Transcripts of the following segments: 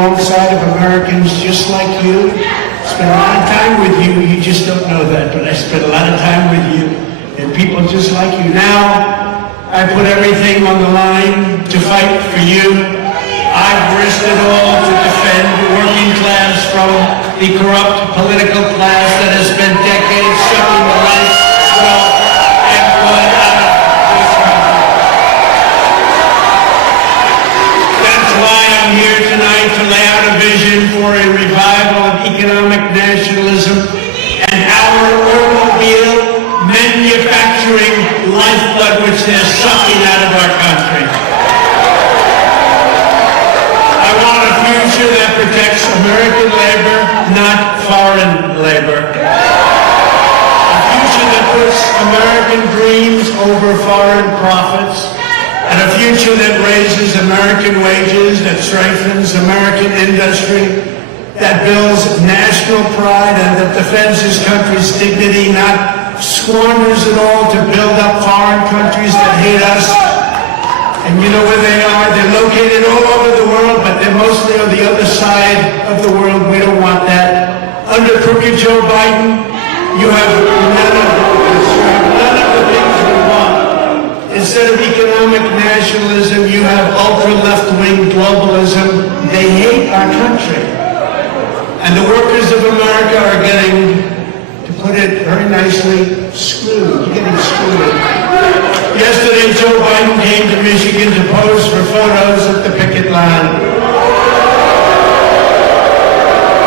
alongside of Americans just like you. Spent a lot of time with you. You just don't know that, but I spent a lot of time with you and people just like you. Now, I put everything on the line to fight for you. I've risked it all to defend the working class from the corrupt political class that has spent decades sucking the life, wealth, and blood out of this country. That's why I'm here tonight to lay out a vision for a revival of economic nationalism and our automobile manufacturing lifeblood, which they're sucking out of our country. I want a future that protects American labor, not foreign labor. A future that puts American dreams over foreign profits. And a future that raises American wages, that strengthens American industry, that builds national pride and that defends this country's dignity, not squanders it all to build up foreign countries that hate us. And you know where they are? They're located all over the world, but they're mostly on the other side of the world. We don't want that. Under crooked Joe Biden, you have none of this. You have none of the things we want. Instead of economic nationalism, you have ultra-left-wing globalism. They hate our country. And the workers of America are getting, to put it very nicely, screwed. You're getting screwed. Yesterday, Joe Biden came to Michigan to pose for photos at the picket line.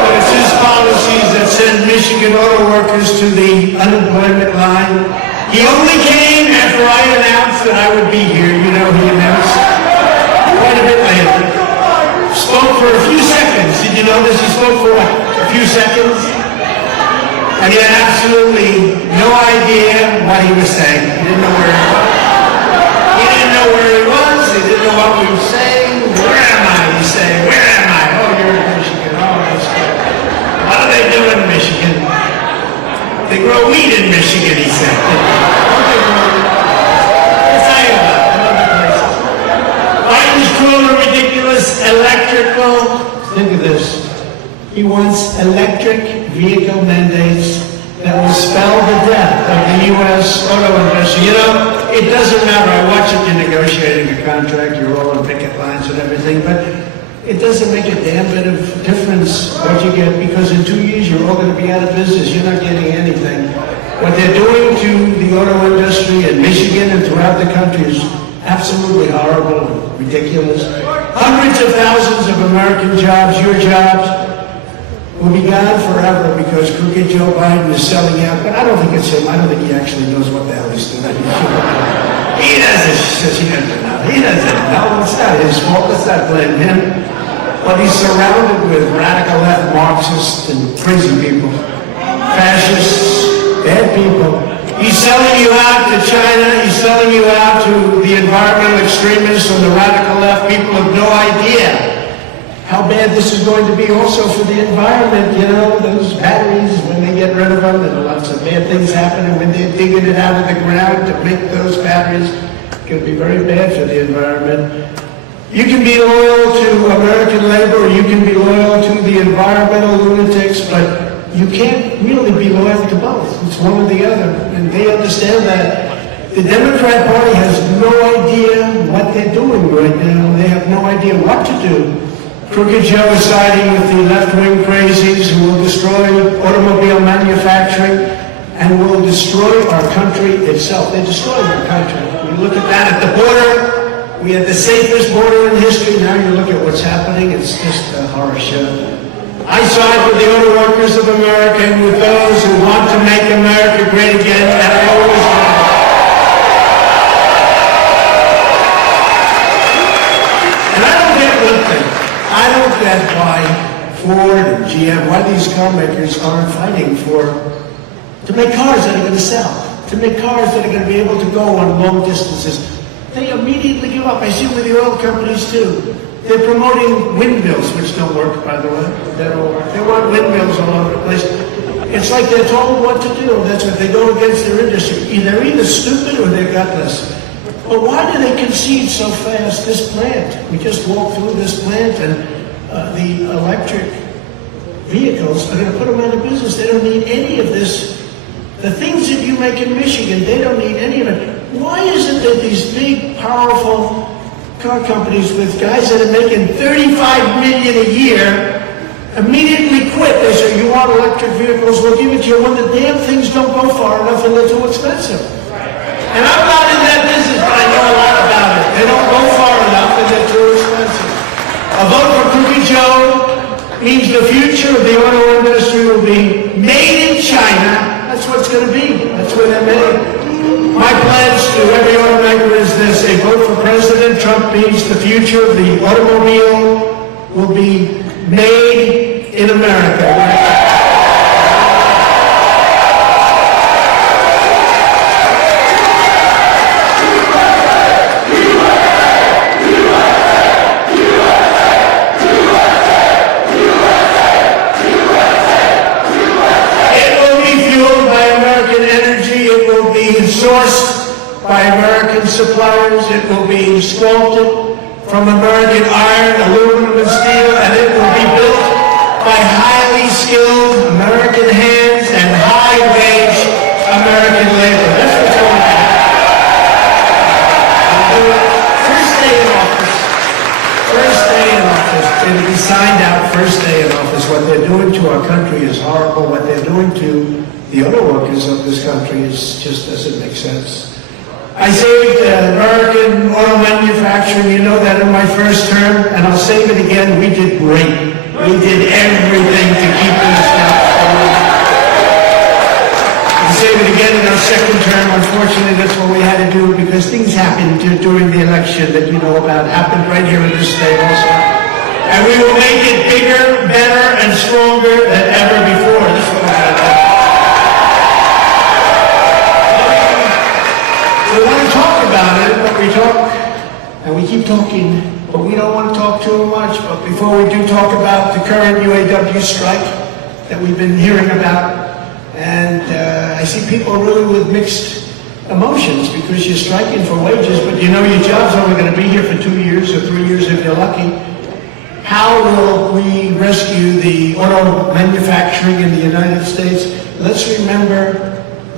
But it's his policies that send Michigan auto workers to the unemployment line. He only came after I announced that I would be here. You know, he announced quite a bit later. Spoke for a few seconds. Did you notice he spoke for what, a few seconds? And he had absolutely no idea what he was saying. He didn't know where he was. He didn't know where he was. He didn't know what we were saying. Where am I? He's saying, where am I? Oh, you're in Michigan. Oh, that's good. What do they do in Michigan? They grow weed in Michigan, he said. I'll tell you about other places. Biden's cruel and ridiculous electrical. Think of this. He wants electric vehicle mandates that will spell the death of the U.S. auto industry. You know, it doesn't matter. I watch it, you're negotiating a contract, you're all on picket lines and everything, but it doesn't make a damn bit of difference what you get, because in 2 years you're all going to be out of business. You're not getting anything. What they're doing to the auto industry in Michigan and throughout the country is absolutely horrible and ridiculous. Hundreds of thousands of American jobs, your jobs, will be gone forever because crooked Joe Biden is selling out. But I don't think it's him. I don't think he actually knows what the hell he's doing. He doesn't. He doesn't know. He doesn't know. It's not his fault. Let's not blame him. But he's surrounded with radical left Marxists and crazy people, fascists, bad people. He's selling you out to China. He's selling you out to the environmental extremists and the radical left. People have no idea how bad this is going to be also for the environment. You know, those batteries, when they get rid of them, there are lots of bad things happening when they're digging it out of the ground to make those batteries. It's going to be very bad for the environment. You can be loyal to American labor, or you can be loyal to the environmental lunatics, but you can't really be loyal to both. It's one or the other, and they understand that. The Democrat Party has no idea what they're doing right now. They have no idea what to do. Crooked Joe is siding with the left-wing crazies who will destroy automobile manufacturing and will destroy our country itself. They're destroying our country. We look at that at the border. We had the safest border in history. Now you look at what's happening. It's just a horror show. I side with the auto workers of America and with those who want to make America great again, and I always will. And I don't get one thing. I don't get why Ford and GM, why these car makers aren't fighting to make cars that are going to sell, to make cars that are going to be able to go on long distances. They immediately give up. I see with the oil companies too. They're promoting windmills, which don't work, by the way. They don't work. They want windmills all over the place. It's like they're told what to do. That's what they go against their industry. They're either stupid or they're gutless. But why do they concede so fast? This plant, we just walked through this plant, and the electric vehicles are going to put them out of business. They don't need any of this. The things that you make in Michigan, they don't need any of it. Why is it that these big, powerful car companies with guys that are making $35 million a year immediately quit? They say, you want electric vehicles, we'll give it to you when the damn things don't go far enough and they're too expensive. And I'm not in that business, but I know a lot about it. They don't go far enough and they're too expensive. A vote for Cookie Joe means the future of the auto industry will be made in China. That's what it's going to be. That's where they're made. My pledge to every automaker is this: a vote for President Trump means the future of the automobile will be made in America. Sourced by American suppliers, it will be sculpted from American iron, aluminum, and steel, and it will be built by highly skilled American hands and high-wage American labor. That's what's going on. First day in office. First day in office. It'll be signed out first day in office. What they're doing to our country is horrible. What they're doing to the auto workers of this country just doesn't make sense. I saved American auto manufacturing, you know that, in my first term, and I'll save it again. We did great. We did everything to keep this stuff going. I'll save it again in our second term. Unfortunately, that's what we had to do because things happened during the election that you know about, happened right here in this state also. And we will make it bigger, better, and stronger than ever before. This is what we're going to do. We want to talk about it, but we talk, and we keep talking, but we don't want to talk too much. But before we do talk about the current UAW strike that we've been hearing about, and I see people really with mixed emotions because you're striking for wages, but you know your job's only going to be here for 2 years or 3 years if you're lucky. How will we rescue the auto manufacturing in the United States? Let's remember.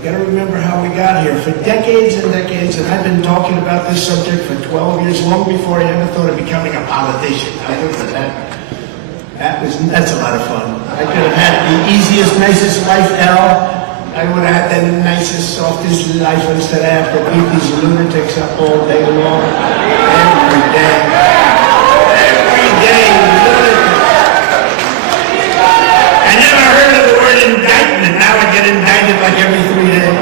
Got to remember how we got here. For decades and decades, and I've been talking about this subject for 12 years, long before I ever thought of becoming a politician. I looked at that's a lot of fun. I could have had the easiest, nicest life ever. I would have had the nicest, softest life instead I have to beat these lunatics up all day long. Every day. Every day, lunatics. I never heard of the word indictment. Now I get indicted like every 3 days.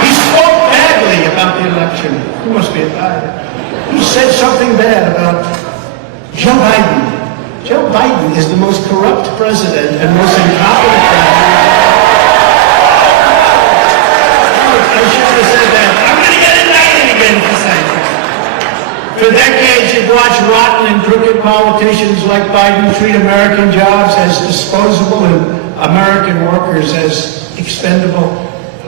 He spoke badly about the election. He must be a liar. He said something bad about Joe Biden. Joe Biden is the most corrupt president and most incompetent president. I should have said that. I'm going to get indicted again for saying that. For decades, you've watched rotten and crooked politicians like Biden treat American jobs as disposable and American workers as expendable.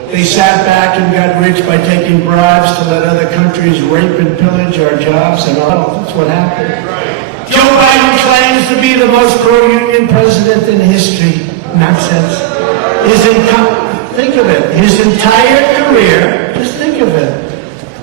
They sat back and got rich by taking bribes to let other countries rape and pillage our jobs and all. That's what happened. Joe Biden claims to be the most pro-union president in history. Nonsense. Think of it. His entire career, just think of it.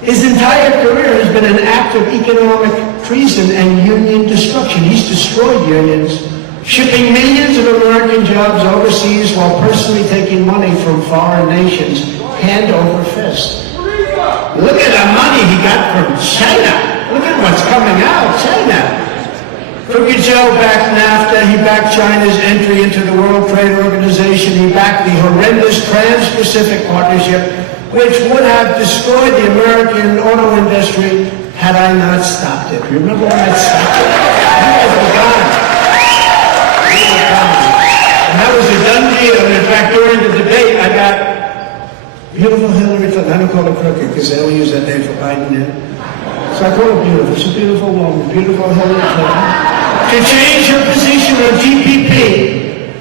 His entire career has been an act of economic treason and union destruction. He's destroyed unions, shipping millions of American jobs overseas while personally taking money from foreign nations, hand over fist. Look at the money he got from China. Look at what's coming out, China. Cookie Joe backed NAFTA, he backed China's entry into the World Trade Organization, he backed the horrendous Trans-Pacific Partnership, which would have destroyed the American auto industry had I not stopped it. Remember when I stopped it? You guys were gone. And that was a done deal. In fact, during the debate, I got beautiful Hillary Clinton. I don't call her crooked because they only use that name for Biden now. So I call her beautiful. She's a beautiful woman. Beautiful Hillary Clinton. To change her position on TPP,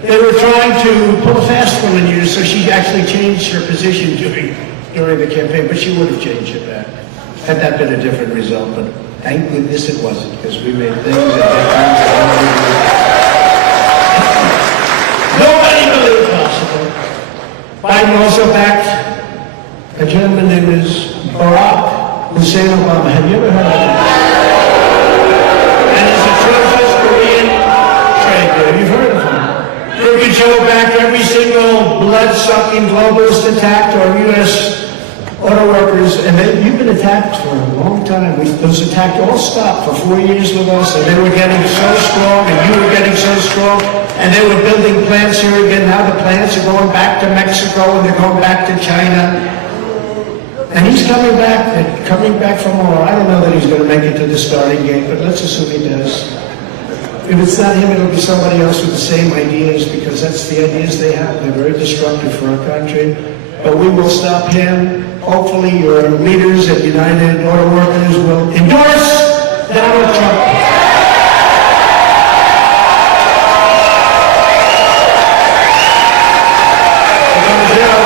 they were trying to pull a fast one on you, so she actually changed her position during the campaign, but she would have changed it back had that been a different result. But Thank goodness it wasn't, because we made things at that time nobody believed possible. Biden also backed a gentleman named Barack Hussein Obama. Have you ever heard of him? And his atrocious Korean trade deal. You've heard of him. Crooked Joe backed every single blood-sucking globalist attack to our U.S. auto workers, and you've been attacked for a long time. Those attacks all stopped for 4 years with us, and they were getting so strong, and you were getting so strong, and they were building plants here again. Now the plants are going back to Mexico, and they're going back to China. And he's coming back from war. I don't know that he's going to make it to the starting gate, but let's assume he does. If it's not him, it'll be somebody else with the same ideas, because that's the ideas they have. They're very destructive for our country. But we will stop him. Hopefully your leaders at United Auto Workers will endorse Donald Trump.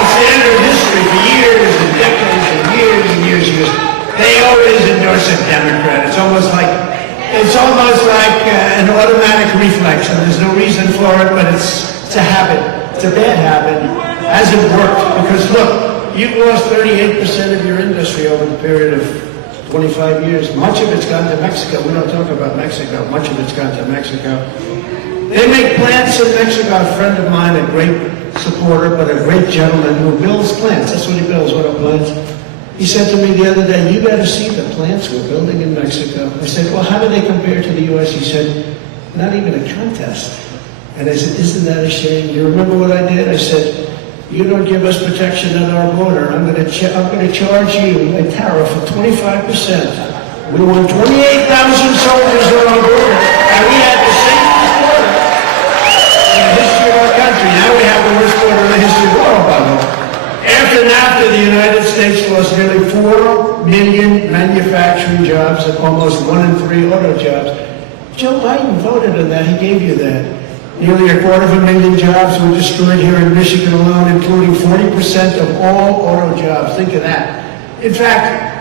Standard history for years and decades and years and years and years. They always endorse a Democrat. It's almost like an automatic reflex, and there's no reason for it, but it's a habit. It's a bad habit. Hasn't worked, because look, you've lost 38% of your industry over the period of 25 years. Much of it's gone to Mexico. We don't talk about Mexico. Much of it's gone to Mexico. They make plants in Mexico. A friend of mine, a great supporter, but a great gentleman who builds plants. That's what he builds, auto plants. He said to me the other day, you got to see the plants we're building in Mexico. I said, well, how do they compare to the U.S.? He said, not even a contest. And I said, isn't that a shame? You remember what I did? I said, you don't give us protection at our border. I'm going to charge you a tariff of 25%. We want 28,000 soldiers on our border, and we had the safest border in the history of our country. Now we have the worst border in the history of the world, by the way. After NAFTA, the United States lost nearly 4 million manufacturing jobs and almost 1 in 3 auto jobs. Joe Biden voted on that. He gave you that. Nearly 250,000 jobs were destroyed here in Michigan alone, including 40% of all auto jobs. Think of that. In fact,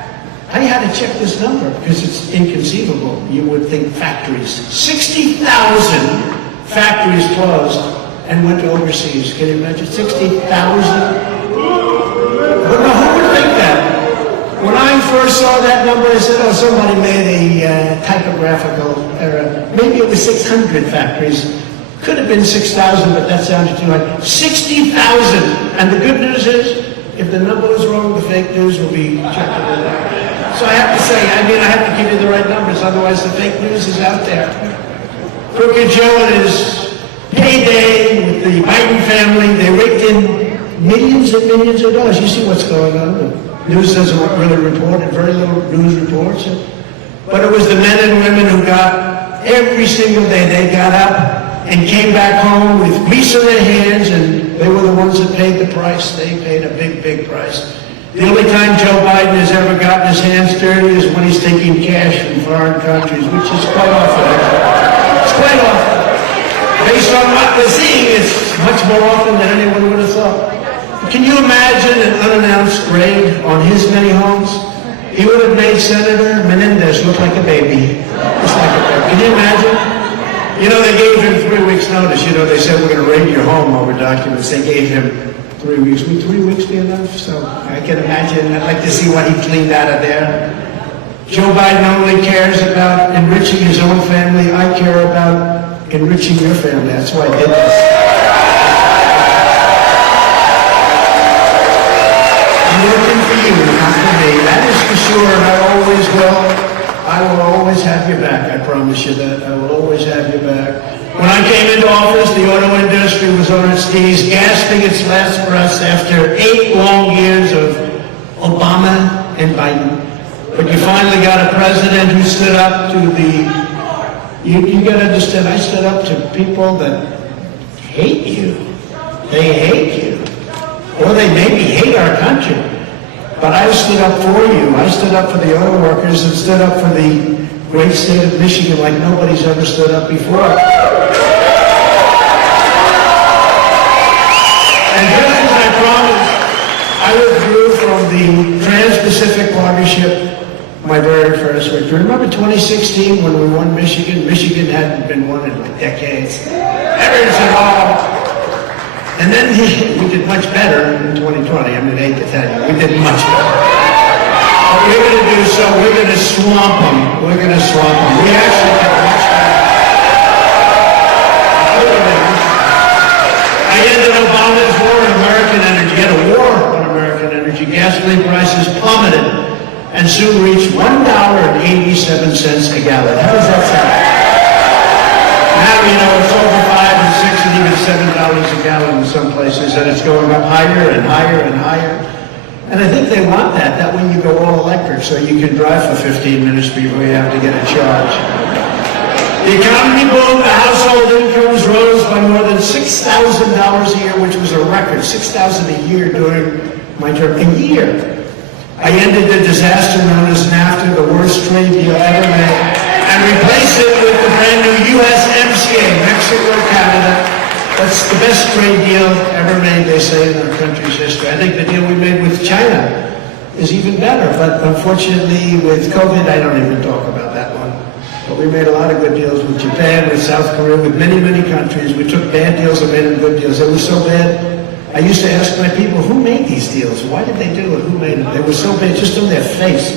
I had to check this number because it's inconceivable. You would think factories. 60,000 factories closed and went to overseas. Can you imagine? 60,000? But no, who would think that? When I first saw that number, I said, oh, somebody made a typographical error. Maybe it was 600 factories. Could have been 6,000, but that sounded too high. 60,000! And the good news is, if the number is wrong, the fake news will be checked it out. So I have to say, I have to give you the right numbers, otherwise the fake news is out there. Crooked Joe and his payday with the Biden family, they raked in millions and millions of dollars. You see what's going on. The news doesn't really report it, very little news reports it. But it was the men and women who got, every single day, they got up and came back home with grease in their hands, and they were the ones that paid the price. They paid a big, big price. The only time Joe Biden has ever gotten his hands dirty is when he's taking cash from foreign countries, which is quite often. It's quite often. Based on what we're seeing, it's much more often than anyone would have thought. Can you imagine an unannounced raid on his many homes? He would have made Senator Menendez look like a baby. Just like a baby. Can you imagine? You know, they gave him 3 weeks' notice. You know, they said, we're going to raid your home over documents. They gave him 3 weeks. Would 3 weeks be enough? So I can imagine. I'd like to see what he cleaned out of there. Joe Biden only cares about enriching his own family. I care about enriching your family. That's why I did this. I'm working for you, not for me. That is for sure, and I always will. I will always have your back, I promise you that. I will always have your back. When I came into office, the auto industry was on its knees, gasping its last breaths after 8 long years of Obama and Biden. But you finally got a president who stood up to you got to understand, I stood up to people that hate you. They hate you. Or they maybe hate our country. But I stood up for you. I stood up for the auto workers and stood up for the great state of Michigan like nobody's ever stood up before. And just as I promised, I withdrew from the Trans-Pacific Partnership. my very first victory. Remember 2016 when we won Michigan? Michigan hadn't been won in like decades. Everyone said, oh. And then we did much better in 2020. I mean, I hate to tell you, we did much better. What we're going to do, so we're going to swamp them. We're going to swamp them. We actually did much better. I ended Obama's war on American energy. He had a war on American energy. Gasoline prices plummeted and soon reached $1.87 a gallon. How does that sound? Now, you know, it's over $5 and $6 and even $7 a gallon in some places, and it's going up higher and higher and higher. And I think they want that. That way you go all electric, so you can drive for 15 minutes before you have to get a charge. The economy boomed. The household incomes rose by more than $6,000 a year, which was a record. $6,000 a year during my term. A year. I ended the disaster known as NAFTA, the worst trade deal ever made, and replaced it with the brand new USMCA, Mexico, Canada. That's the best trade deal ever made, they say, in our country's history. I think the deal we made with China is even better, but unfortunately with COVID, I don't even talk about that one. But we made a lot of good deals with Japan, with South Korea, with many, many countries. We took bad deals and made them good deals. They were so bad, I used to ask my people, who made these deals? Why did they do it? Who made them? They were so bad, just on their face.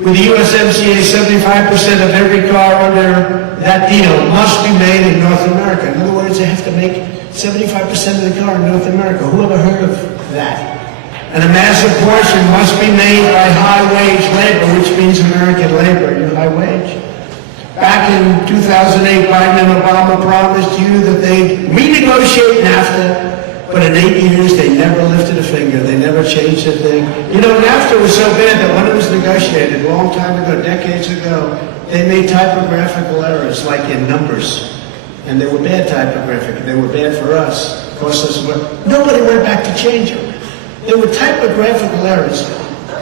With the USMCA, 75% of every car under that deal must be made in North America. In other words, they have to make 75% of the car in North America. Who ever heard of that? And a massive portion must be made by high-wage labor, which means American labor, high wage. Back in 2008, Biden and Obama promised you that they'd renegotiate NAFTA, but in 8 years, they never lifted a finger. They never changed a thing. You know, NAFTA was so bad that when it was negotiated, a long time ago, decades ago, they made typographical errors, like in numbers. And they were bad typographic. They were bad for us. Cost us what? Nobody went back to change them. They were typographical errors.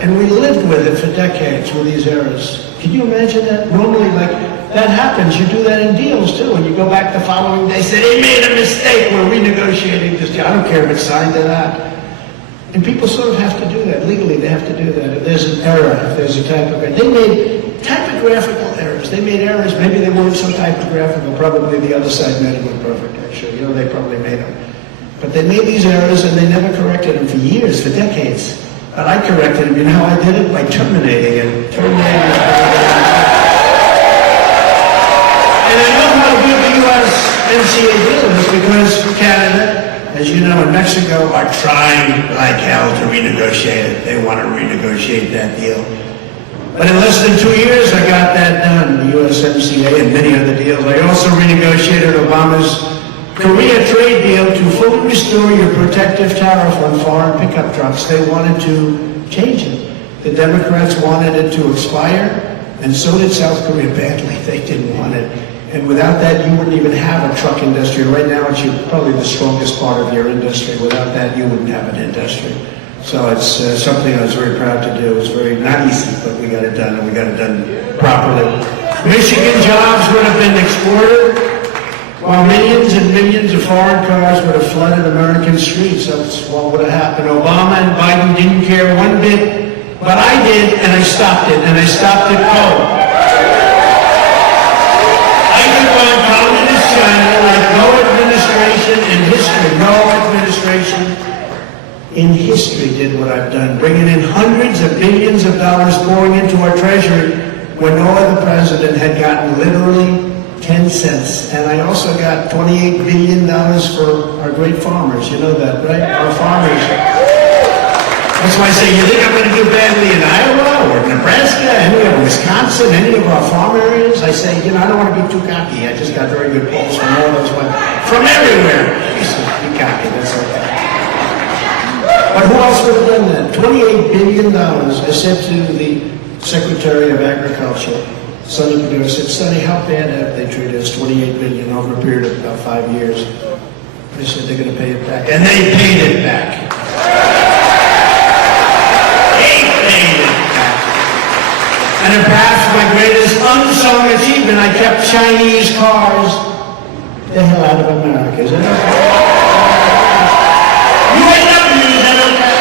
And we lived with it for decades, with these errors. Can you imagine that? Normally, like, that happens. You do that in deals, too. And you go back the following day, say, they made a mistake. We're renegotiating this deal. I don't care if it's signed or not. And people sort of have to do that. Legally, they have to do that. If there's an error, if there's a typographic. They made typographical errors. They made errors. Maybe they weren't so typographical. Probably the other side made them perfect, actually. You know, they probably made them. But they made these errors, and they never corrected them for years, for decades. But I corrected them. You know how I did it? By terminating it. Terminating it. And I know how good the USMCA deal is because Canada, as you know, and Mexico are trying like hell to renegotiate it. They want to renegotiate that deal. But in less than 2 years, I got that done, the USMCA and many other deals. I also renegotiated Obama's Korea trade deal to fully restore your protective tariff on foreign pickup trucks. They wanted to change it. The Democrats wanted it to expire, and so did South Korea badly. They didn't want it. And without that, you wouldn't even have a truck industry. Right now, it's probably the strongest part of your industry. Without that, you wouldn't have an industry. So it's something I was very proud to do. It was very, not easy, but we got it done, and we got it done properly. Michigan jobs would have been exported, while millions and millions of foreign cars would have flooded American streets. That's what would have happened. Obama and Biden didn't care one bit, but I did, and I stopped it, and I stopped it cold. Communist China, like no administration in history did what I've done, bringing in hundreds of billions of dollars pouring into our treasury when no other president had gotten literally 10 cents. And I also got $28 billion for our great farmers. You know that, right? Our farmers. That's why I say, you think I'm going to do badly in Iowa or Nebraska, any of Wisconsin, any of our farm areas? I say, you know, I don't want to be too cocky. I just got very good polls from all those ones. From everywhere. Be cocky, that's okay. But who else would have done that? $28 billion. I said to the Secretary of Agriculture, Sonny Perdue, I said, Sonny, how bad have they treated us? $28 billion over a period of about 5 years. They said they're going to pay it back. And they paid it back. And perhaps my greatest unsung achievement, I kept Chinese cars the hell out of America. Is it okay? UAW, is that okay?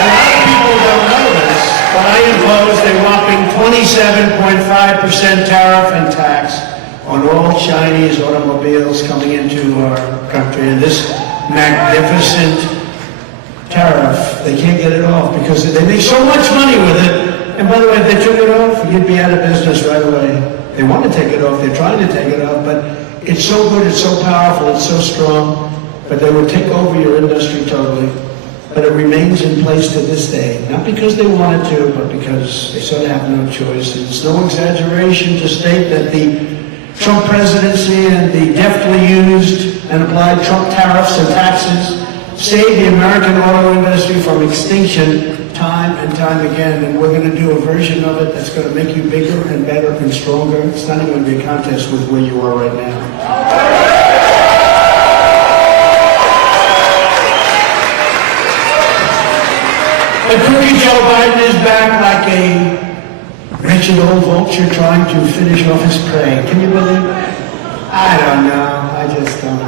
A lot of people 25% tariff and tax on all Chinese automobiles coming into our country. And this magnificent tariff, they can't get it off because they make so much money with it. And by the way, if they took it off, you'd be out of business right away. They want to take it off, they're trying to take it off, but it's so good, it's so powerful, it's so strong, but they would take over your industry totally. But it remains in place to this day, not because they wanted to, but because they sort of have no choice. It's no exaggeration to state that the Trump presidency and the deftly used and applied Trump tariffs and taxes saved the American auto industry from extinction time and time again. And we're going to do a version of it that's going to make you bigger and better and stronger. It's not even going to be a contest with where you are right now. But Cookie Joe Biden is back like a wretched old vulture trying to finish off his prey. Can you believe it? I don't know. I just don't know.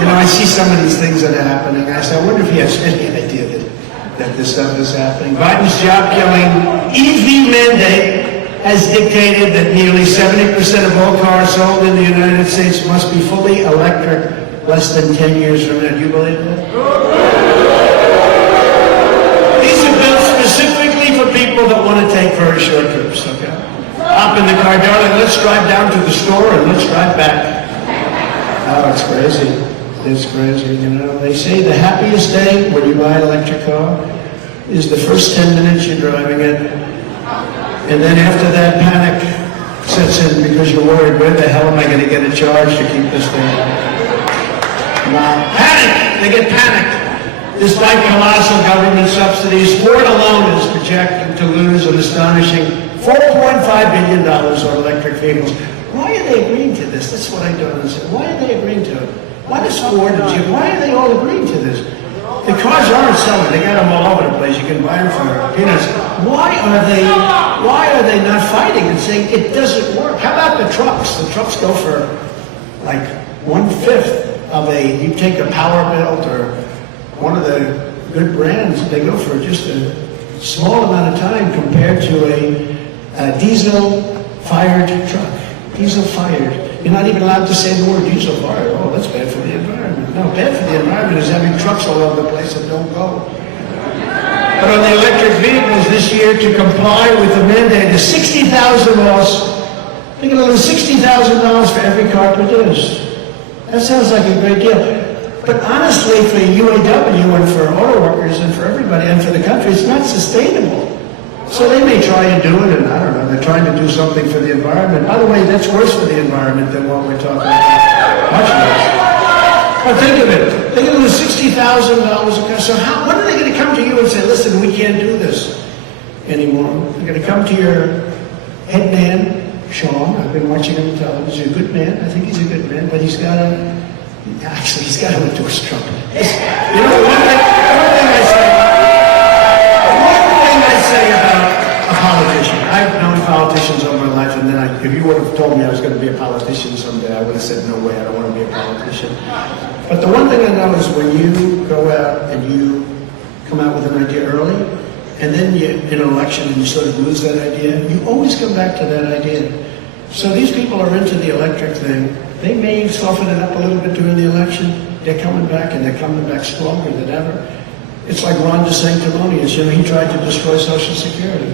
You know, I see some of these things that are happening. I say, I wonder if he has any idea that this stuff is happening. Biden's job-killing EV mandate has dictated that nearly 70% of all cars sold in the United States must be fully electric less than 10 years from now. Do you believe that? Specifically for people that want to take very short trips, okay? Hop in the car, darling, let's drive down to the store and let's drive back. Oh, it's crazy. It's crazy, you know. They say the happiest day when you buy an electric car is the first 10 minutes you're driving it. And then after that, panic sets in because you're worried, where the hell am I going to get a charge to keep this thing? Panic! They get panicked. Despite colossal government subsidies, Ford alone is projected to lose an astonishing $4.5 billion on electric vehicles. Why are they agreeing to this? That's what I don't understand. Why are they agreeing to it? Why does Ford and Jeep, why are they all agreeing to this? The cars aren't selling. They got them all over the place. You can buy them for peanuts. Why are they not fighting and saying it doesn't work? How about the trucks? The trucks go for like 1/5 of you take a power built or one of the good brands, they go for just a small amount of time compared to a diesel-fired truck. Diesel-fired. You're not even allowed to say the word diesel-fired. Oh, that's bad for the environment. No, bad for the environment is having trucks all over the place that don't go. But on the electric vehicles this year, to comply with the mandate, is $60,000 loss. They're going to lose $60,000 for every car produced. That sounds like a great deal. But honestly, for UAW and for auto workers and for everybody and for the country, it's not sustainable. So they may try and do it, and I don't know, they're trying to do something for the environment. By the way, that's worse for the environment than what we're talking about. Much worse. But think of it. They're going to lose $60,000 a car. So when are they going to come to you and say, listen, we can't do this anymore? They're going to come to your head man, Sean. I've been watching him on television. He's a good man. I think he's a good man, but he's got to endorse Trump. You know, one thing I say about a politician, I've known politicians all my life, and then if you would have told me I was going to be a politician someday, I would have said, no way, I don't want to be a politician. But the one thing I know is when you go out and you come out with an idea early, and then you in an election and you sort of lose that idea, you always come back to that idea. So these people are into the electric thing. They may soften it up a little bit during the election. They're coming back, and they're coming back stronger than ever. It's like Ron Desantis. You know, he tried to destroy Social Security.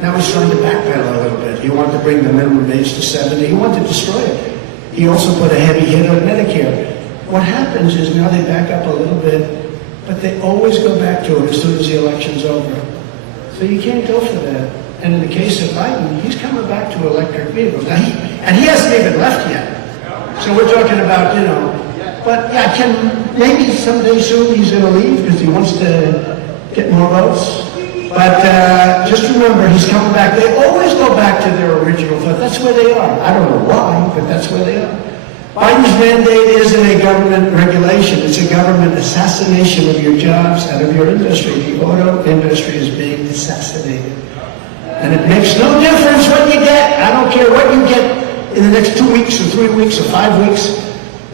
Now he's trying to backpedal a little bit. He wanted to bring the minimum age to 70. He wanted to destroy it. He also put a heavy hit on Medicare. What happens is now they back up a little bit, but they always go back to it as soon as the election's over. So you can't go for that. And in the case of Biden, he's coming back to electric vehicles. Now he hasn't even left yet. So we're talking about, you know, but yeah, maybe someday soon he's going to leave because he wants to get more votes. But just remember, he's coming back. They always go back to their original thought. That's where they are. I don't know why, but that's where they are. Biden's mandate isn't a government regulation. It's a government assassination of your jobs out of your industry. The auto industry is being assassinated. And it makes no difference what you get. I don't care what you get in the next 2 weeks or 3 weeks or 5 weeks.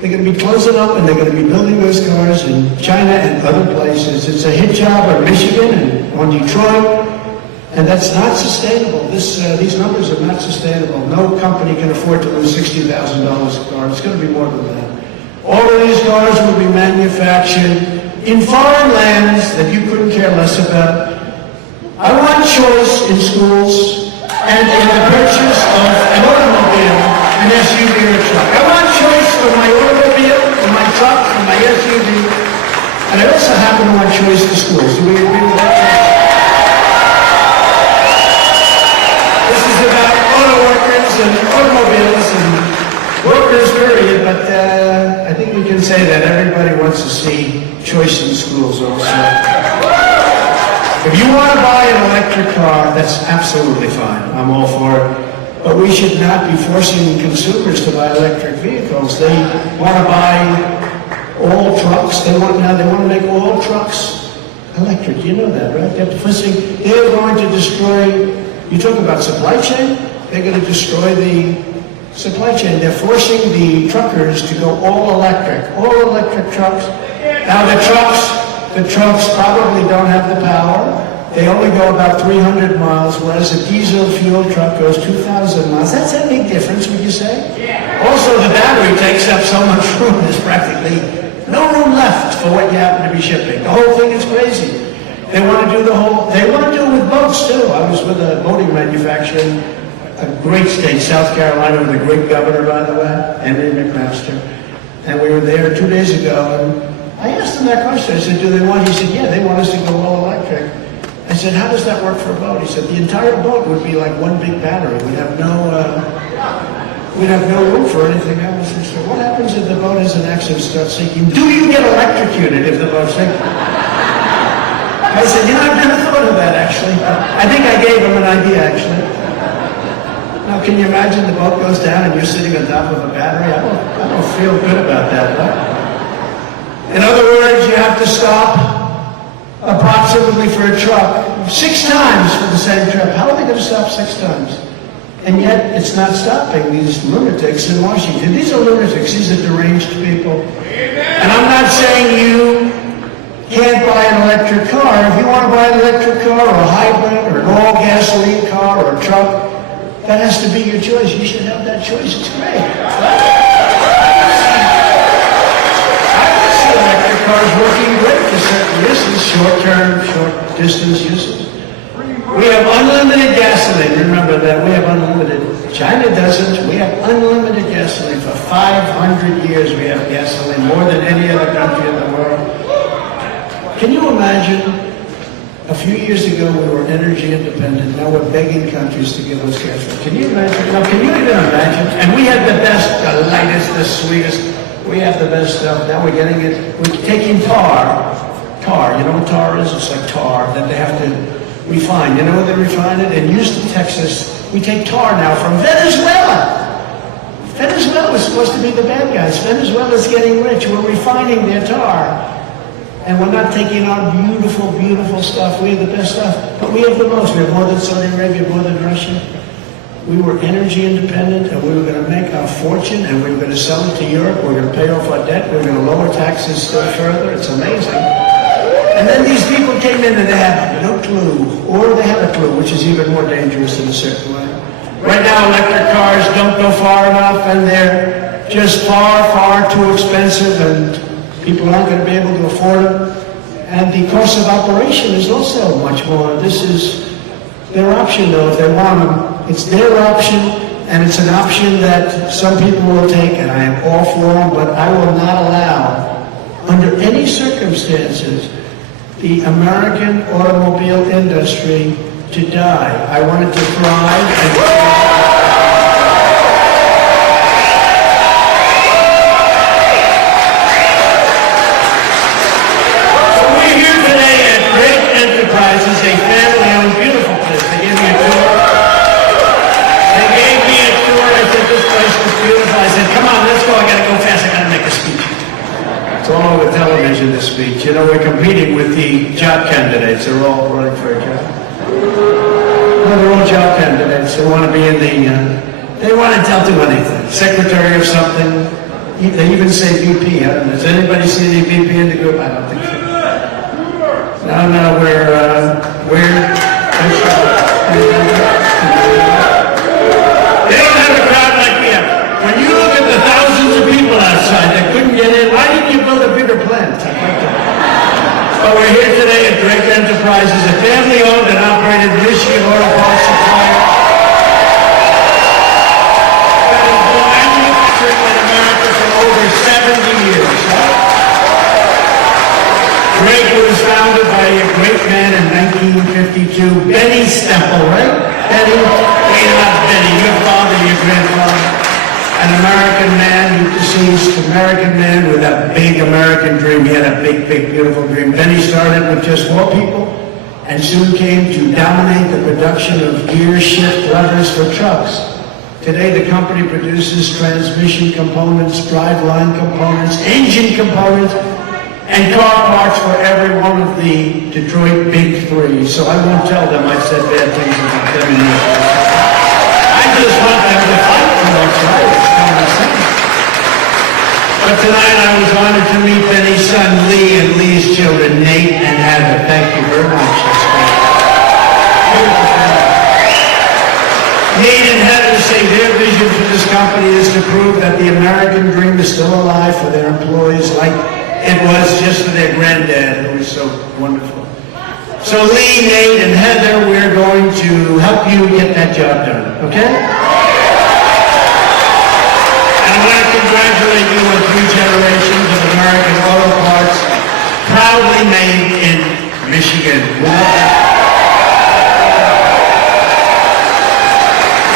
They're going to be closing up and they're going to be building those cars in China and other places. It's a hit job on Michigan and on Detroit. And that's not sustainable. These numbers are not sustainable. No company can afford to lose $60,000 a car. It's going to be more than that. All of these cars will be manufactured in foreign lands that you couldn't care less about. I want choice in schools and in the purchase of an automobile, an SUV or a truck. I want choice for my automobile, for my truck, for my SUV. And I also happen to want choice for schools. Do we agree with that? This is about auto workers and automobiles and workers, period, but I think we can say that everybody wants to see choice in schools also. If you want to buy an electric car, that's absolutely fine. I'm all for it. But we should not be forcing consumers to buy electric vehicles. They want to buy all trucks. They want to make all trucks electric. You know that, right? They're going to destroy. You talk about supply chain, they're going to destroy the supply chain. They're forcing the truckers to go all electric trucks. Now the trucks probably don't have the power. They only go about 300 miles, whereas a diesel fuel truck goes 2,000 miles. That's a big difference, would you say? Yeah. Also, the battery takes up so much room, there's practically no room left for what you happen to be shipping. The whole thing is crazy. They want to do they want to do it with boats too. I was with a boating manufacturer in a great state, South Carolina, with a great governor, by the way, Henry McMaster. And we were there 2 days ago, and I asked him that question. I said, do they want? He said, yeah, they want us to go all electric. I said, how does that work for a boat? He said, the entire boat would be like one big battery. We'd have no room for anything else. He said, what happens if the boat has an accident and starts sinking? Do you get electrocuted if the boat's sinking? I said, I've never thought of that, actually. I think I gave him an idea, actually. Now, can you imagine the boat goes down and you're sitting on top of a battery? I don't feel good about that, right? In other words, you have to stop approximately for a truck 6 times for the same trip. How are they going to stop 6 times? And yet, it's not stopping these lunatics in Washington. These are lunatics. These are deranged people. And I'm not saying you can't buy an electric car. If you want to buy an electric car or a hybrid or an all-gasoline car or a truck, that has to be your choice. You should have that choice. It's great. I can see electric cars working great for certain uses, short-term, short-distance uses. We have unlimited gasoline. Remember that. We have unlimited. China doesn't. We have unlimited gasoline. For 500 years we have gasoline, more than any other country in the world. Can you imagine, a few years ago we were energy independent, now we're begging countries to give us gasoline. Can you imagine? Now, can you even imagine? And we had the best, the lightest, the sweetest, we have the best stuff. Now we're getting it, we're taking tar, you know what tar is? It's like tar that they have to refine. You know what they refine it? In Houston, Texas, we take tar now from Venezuela. Venezuela was supposed to be the bad guys. Venezuela's getting rich. We're refining their tar. And we're not taking our beautiful, beautiful stuff. We have the best stuff, but we have the most. We have more than Saudi Arabia, more than Russia. We were energy independent, and we were going to make our fortune, and we were going to sell it to Europe. We were going to pay off our debt. We were going to lower taxes still further. It's amazing. And then these people came in, and they had no clue, or they had a clue, which is even more dangerous in a certain way. Right now, electric cars don't go far enough, and they're just far, far too expensive, and people aren't going to be able to afford them. And the cost of operation is also much more. This is their option, though, if they want them. It's their option, and it's an option that some people will take, and I am all for them, but I will not allow, under any circumstances, the American automobile industry to die. I want it to thrive and Enterprises, a family-owned, beautiful place. They gave me a tour. I said, this place was beautiful. I said, come on, let's go. I got to go fast. I got to make a speech. It's all over television, this speech. You know, we're competing with the job candidates. They're all running for a job. No, they're all job candidates. They want to be in they want to do anything. Secretary of something. They even say VP. I don't know. Does anybody see any VP in the group? I don't think so. No, we're They don't have a crowd like we have. When you look at the thousands of people outside that couldn't get in, why didn't you build a bigger plant? But we're here today at Drake Enterprises, a family-owned and operated Michigan auto parts supplier that has been manufacturing in America for over 70 years. Drake was founded by a great man in 1952, Benny Stempel, right? Benny? Wait up, Benny, your father, your grandfather. An American man, you deceased American man with a big American dream. He had a big, big, beautiful dream. Benny started with just 4 people and soon came to dominate the production of gear shift levers for trucks. Today, the company produces transmission components, driveline components, engine components, and car parts for every one of the Detroit Big Three. So I won't tell them I said bad things about them in here. I just want them to fight for what's right. It's common sense. But tonight I was honored to meet Benny's son Lee and Lee's children Nate and Heather. Thank you very much. That's great. Nate and Heather say their vision for this company is to prove that the American dream is still alive for their employees like it was just for their granddad, who was so wonderful. So Lee, Nate, and Heather, we're going to help you get that job done, okay? And I want to congratulate you on 3 generations of American auto parts, proudly made in Michigan.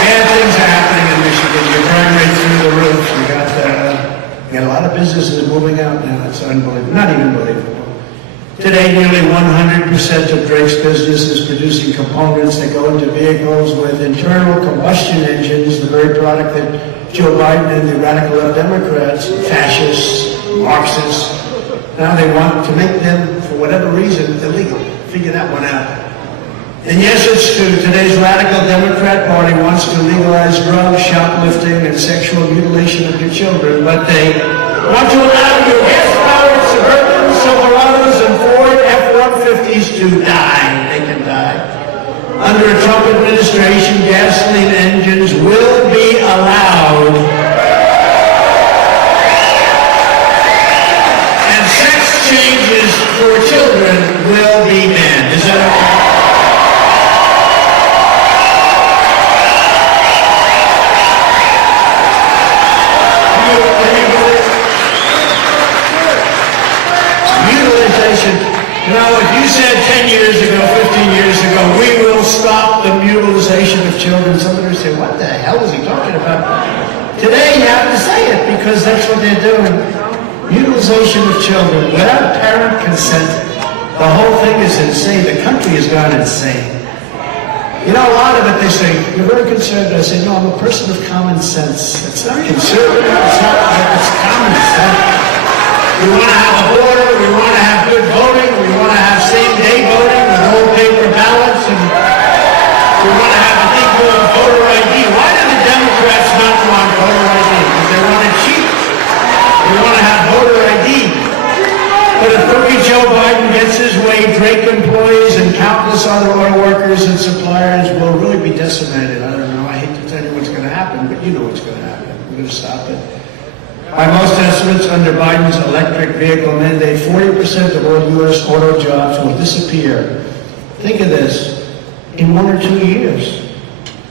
Bad things are happening in Michigan. You're crime rate through the roof. We got a lot of businesses moving out now. It's unbelievable. Not even believable. Today, nearly 100% of Drake's business is producing components that go into vehicles with internal combustion engines, the very product that Joe Biden and the radical left Democrats, fascists, Marxists, now they want to make them, for whatever reason, illegal. Figure that one out. And yes, it's true. Today's radical Democrat Party wants to legalize drugs, shoplifting, and sexual mutilation of your children, but they want to allow your gas-powered Suburbans, Silverados, and Ford F-150s to die. They can die. Under a Trump administration, gasoline engines will be allowed. And sex changes for children will be banned. Is that okay? You know, if you said 10 years ago, 15 years ago, we will stop the mutilization of children, somebody would say, what the hell is he talking about? Today, you have to say it, because that's what they're doing. Mutilization of children without parent consent. The whole thing is insane. The country has gone insane. You know, a lot of it, they say, you're very conservative. I say, no, I'm a person of common sense. It's not conservative, it's not, it's common sense. We want to have a border, we want to have good voting, we want to have same-day voting with old paper ballots, and we want to have a thing called voter ID. Why do the Democrats not want voter ID? Because they want it cheap. We want to have voter ID. But if crooked Joe Biden gets his way, Drake employees and countless other auto workers and suppliers will really be decimated. I don't know. I hate to tell you what's going to happen, but you know what's going to happen. We're going to stop it. By most estimates, under Biden's electric vehicle mandate, 40% of all U.S. auto jobs will disappear. Think of this, in 1 or 2 years.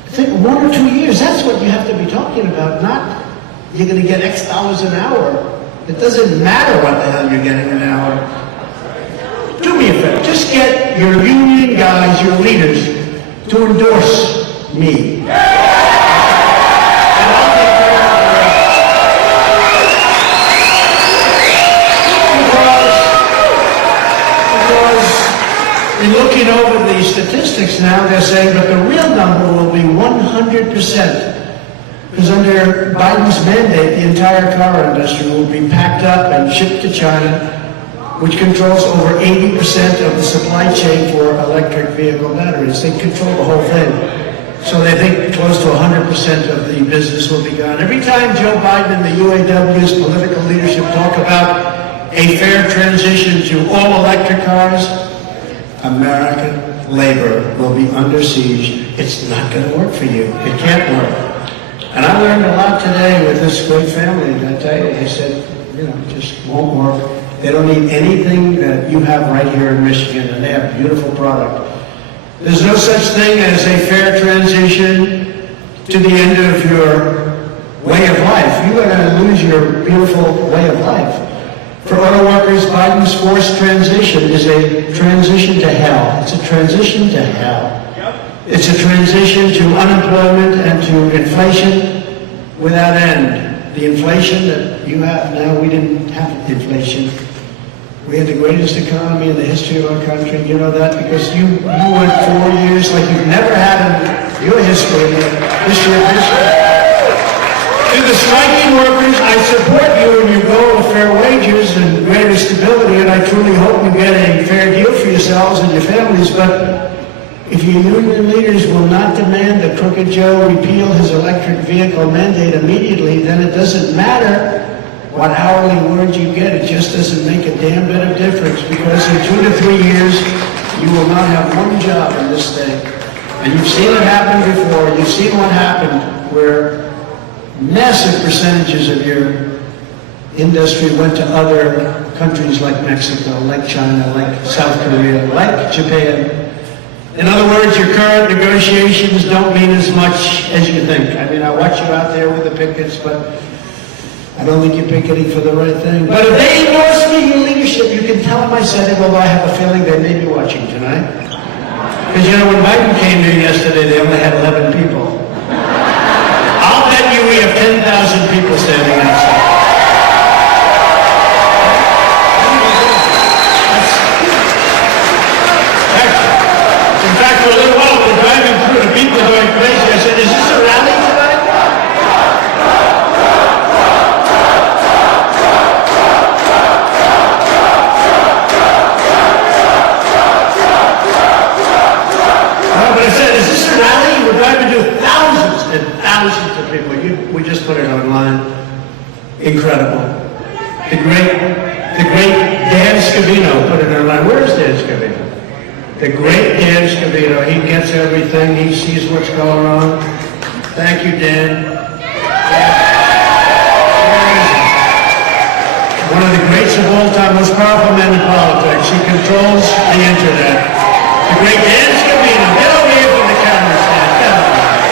Think 1 or 2 years, that's what you have to be talking about, not you're going to get X dollars an hour. It doesn't matter what the hell you're getting an hour. Do me a favor, just get your union guys, your leaders, to endorse me. In looking over the statistics now, they're saying that the real number will be 100%. Because under Biden's mandate, the entire car industry will be packed up and shipped to China, which controls over 80% of the supply chain for electric vehicle batteries. They control the whole thing. So they think close to 100% of the business will be gone. Every time Joe Biden and the UAW's political leadership talk about a fair transition to all electric cars, American labor will be under siege. It's not going to work for you. It can't work. And I learned a lot today with this great family. I tell you, they said, you know, it just won't work. They don't need anything that you have right here in Michigan, and they have a beautiful product. There's no such thing as a fair transition to the end of your way of life. You're going to lose your beautiful way of life. For auto workers, Biden's forced transition is a transition to hell. It's a transition to hell. It's a transition to unemployment and to inflation without end. The inflation that you have now, we didn't have inflation. We had the greatest economy in the history of our country. You know that because you went 4 years like you've never had in your history, in the history of history. To the striking workers, I support you in your goal of fair wages and greater stability, and I truly hope you get a fair deal for yourselves and your families, but if your union leaders will not demand that Crooked Joe repeal his electric vehicle mandate immediately, then it doesn't matter what hourly wage you get. It just doesn't make a damn bit of difference, because in 2 to 3 years, you will not have one job in this state. And you've seen it happen before. You've seen what happened where massive percentages of your industry went to other countries like Mexico, like China, like South Korea, like Japan. In other words, your current negotiations don't mean as much as you think. I mean, I watch you out there with the pickets, but I don't think you're picketing for the right thing. But if they endorse me in leadership, you can tell them I said it, although I have a feeling they may be watching tonight. Because, you know, when Biden came here yesterday, they only had 11 people. I'll bet you we have 10,000 people standing outside. In fact, for a little while, we're driving through and people are going crazy. I said, is this a rally tonight? No, but I said, is this a rally? We're driving through thousands and thousands of people. We just put it online. Incredible. The great Dan Scavino put it online. Where is Dan Scavino? The great Dan Scavino. He gets everything. He sees what's going on. Thank you, Dan. One of the greats of all time, most powerful men in politics. He controls the internet. The great Dan Scavino. Get over here from the camera stand. Get over here.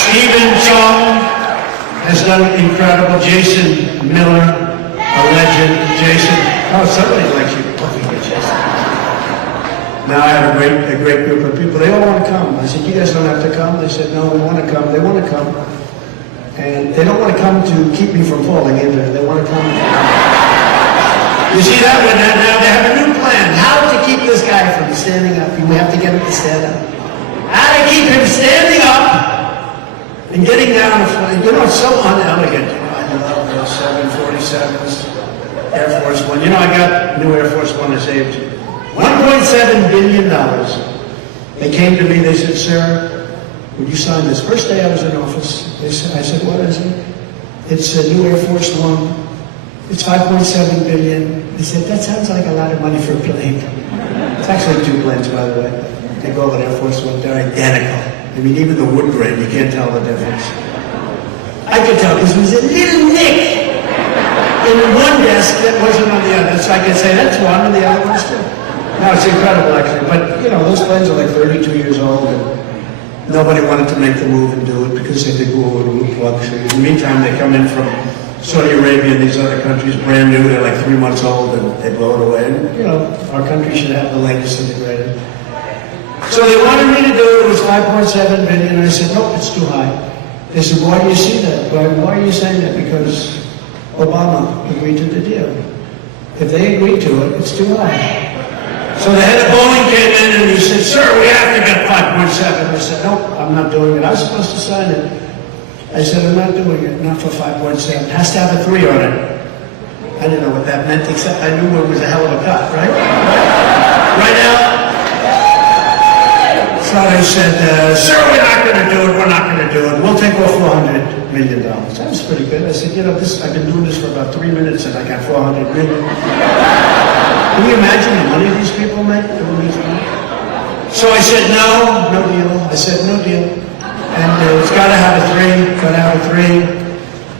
Stephen Chong has done incredible. Jason Miller. A legend, Jason. Oh, somebody likes you. Jason. Now I have a great group of people. They all want to come. I said, you guys don't have to come. They said, no, we want to come. They want to come. And they don't want to come to keep me from falling either. They want to come. You see that one? Now they have a new plan. How to keep this guy from standing up. We have to get him to stand up. How to keep him standing up and getting down. You know, it's so unelegant. I love those 747s, Air Force One. You know, I got new Air Force One I saved. $1.7 billion. They came to me, they said, sir, would you sign this? First day I was in office, I said, what is it? It's a new Air Force One. It's $5.7 billion. They said, that sounds like a lot of money for a plane. It's actually 2 planes, by the way. They call it Air Force One. They're identical. I mean, even the wood grain, you can't tell the difference. I could tell because there was a little nick in one desk that wasn't on the other. So I could say, that's one, and the other one's too. No, it's incredible, actually. But, you know, those planes are like 32 years old, and nobody wanted to make the move and do it because they think, oh, it'll look luxury. In the meantime, they come in from Saudi Arabia and these other countries, brand new. They're like 3 months old, and they blow it away. And, you know, our country should have the latest and the greatest. So they wanted me to do it. It was $5.7 billion. And I said, no, it's too high. They said, why do you see that? Why are you saying that? Because Obama agreed to the deal. If they agreed to it, it's too high. So the head of Boeing came in and he said, sir, we have to get 5.7. I said, nope, I'm not doing it. I was supposed to sign it. I said, I'm not doing it, not for 5.7. It has to have a 3 on it. I didn't know what that meant, except I knew it was a hell of a cut, right? Right now? So thought I said, sir, we're not going to do it, we're not going to do it. We'll take off $400 million. That was pretty good. I said, you know, I've been doing this for about 3 minutes and I got $400 million. Can you imagine the money these people make? So I said, no deal. I said, no deal. And it's got to have a 3, got to have a 3.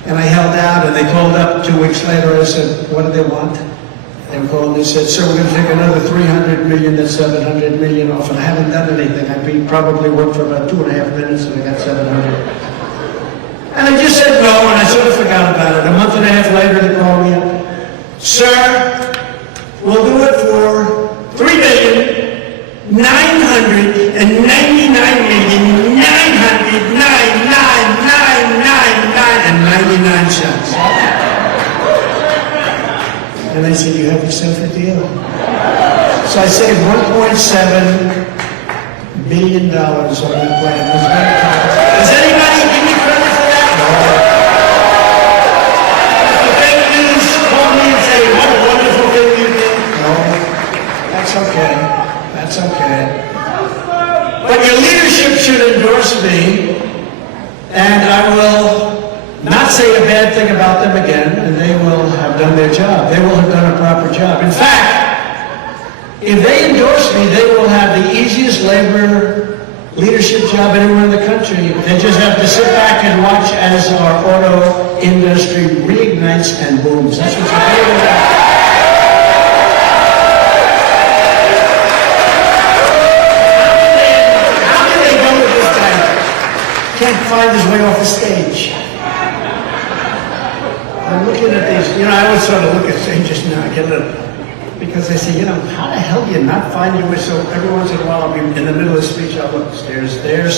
And I held out, and they called up 2 weeks later. I said, what do they want? They were called, and they said, sir, we're going to take another $300 million, that's $700 million off, and I haven't done anything. I probably worked for about 2.5 minutes, and I got $700. And I just said no, and I sort of forgot about it. A month and a half later, they called me up. Sir, we'll do it for $3,999,999,999.99. And I said, you have yourself a deal. So I saved $1.7 billion on that plan. Does anybody give me credit for that? No. The fake news call me and say, what a wonderful thing you did. No, that's okay. That's okay. But your leadership should endorse me, and I will not say a bad thing about them again, and they will have done their job. They will have done a proper job. In fact, if they endorse me, they will have the easiest labor leadership job anywhere in the country. They just have to sit back and watch as our auto industry reignites and booms. That's what's happening. Can't find his way off the stage. I'm looking at these, you know, I always sort of look at strangers now, I get a little, because I say, you know, how the hell do you not find your way? So every once in a while I'll be in the middle of the speech, I'll look, stairs there.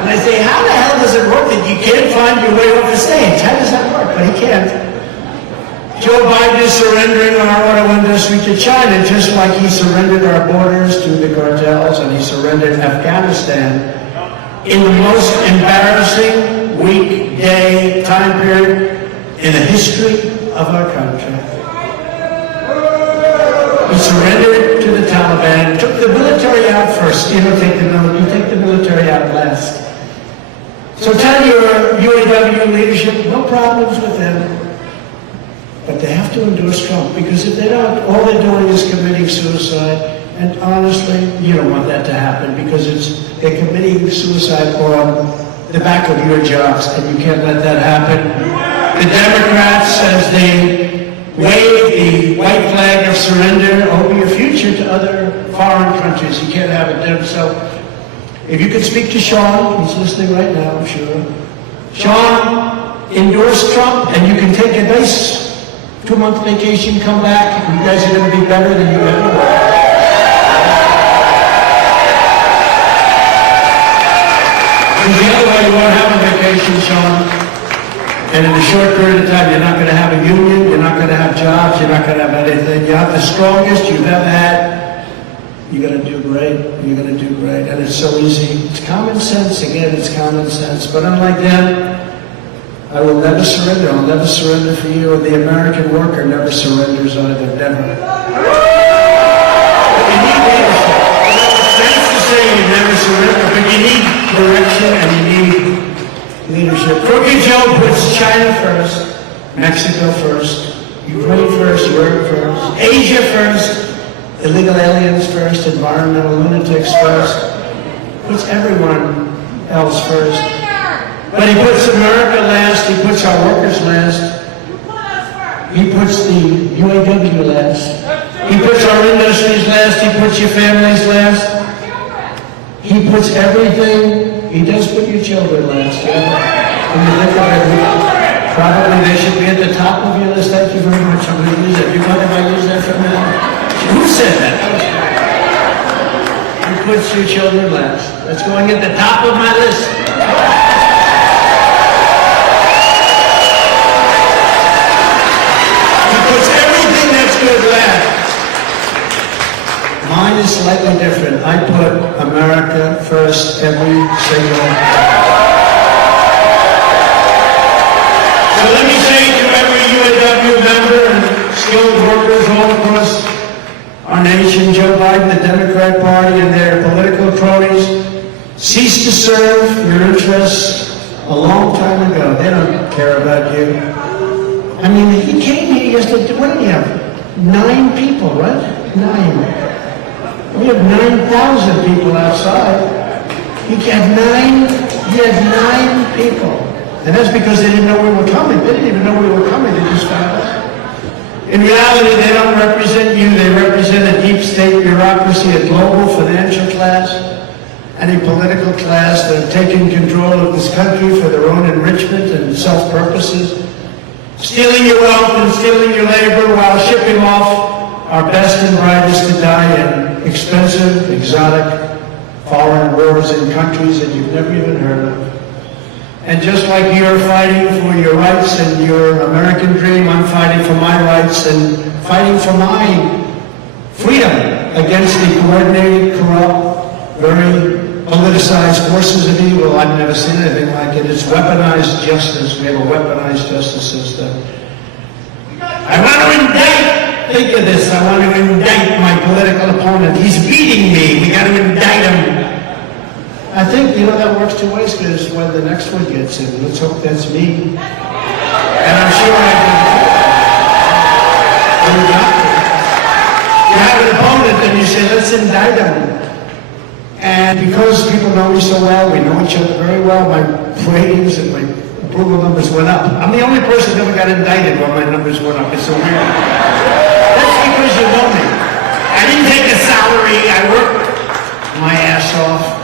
And I say, how the hell does it work that you can't find your way off the stage? How does that work? But he can't. Joe Biden is surrendering our auto industry to China, just like he surrendered our borders to the cartels and he surrendered Afghanistan in the most embarrassing weekday time period in the history of our country. He surrendered to the Taliban, took the military out first. You don't take the military out last. So tell your UAW leadership, no problems with them. But they have to endorse Trump, because if they don't, all they're doing is committing suicide. And honestly, you don't want that to happen, because they're committing suicide on the back of your jobs, and you can't let that happen. The Democrats, as they wave the white flag of surrender over your future to other foreign countries, you can't have it done. So if you could speak to Sean, he's listening right now, I'm sure. Sean, endorse Trump, and you can take a nice 2-month vacation, come back, you guys are going to be better than you ever were. Because the other way, you won't have a vacation, Sean. And in a short period of time, you're not going to have a union, you're not going to have jobs, you're not going to have anything. You have the strongest you've ever had. You're going to do great. You're going to do great. And it's so easy. It's common sense. Again, it's common sense. But unlike them, I will never surrender. I'll never surrender for you. The American worker never surrenders either. Never. But you need leadership. That's to say you never surrender, but you need direction and you need leadership. Crooked Joe puts China first, Mexico first, Ukraine first, Europe first, Asia first, illegal aliens first, environmental lunatics first, puts everyone else first. But he puts America last, he puts our workers last, he puts the UAW last, he puts our industries last, he puts your families last, he puts everything, he does put your children last. When you think of it, probably they should be at the top of your list. Thank you very much. I'm going to use that. You mind if I use that from now? Who said that? He puts your children last. That's going at the top of my list. Mine is slightly different. I put America first every single time. So let me say to every UAW member and skilled workers all across our nation, Joe Biden, the Democrat Party, and their ceased to serve your interests a long time ago. They don't care about you. I mean, he came here yesterday. What do we have? 9 people, right? 9. We have 9,000 people outside. He had 9 people. And that's because they didn't know we were coming. They didn't even know we were coming. They just found us. In reality, they don't represent you. They represent a deep state bureaucracy, a global financial class, and a political class that have taken control of this country for their own enrichment and self-purposes, stealing your wealth and stealing your labor while shipping off our best and brightest to die in expensive, exotic, foreign wars in countries that you've never even heard of. And just like you're fighting for your rights and your American dream, I'm fighting for my rights and fighting for my freedom against the coordinated, corrupt, very politicized forces of evil. I've never seen anything like it. It's weaponized justice. We have a weaponized justice system. I want to indict, think of this, I want to indict my political opponent. He's beating me. We got to indict him. I think, that works 2 ways, because when the next one gets in, let's hope that's me. And I'm sure I can. You have an opponent and you say, let's indict him. And because people know me so well, we know each other very well, my ratings and my approval numbers went up. I'm the only person that ever got indicted when my numbers went up. It's so weird. That's because you know me. I didn't take a salary. I worked my ass off.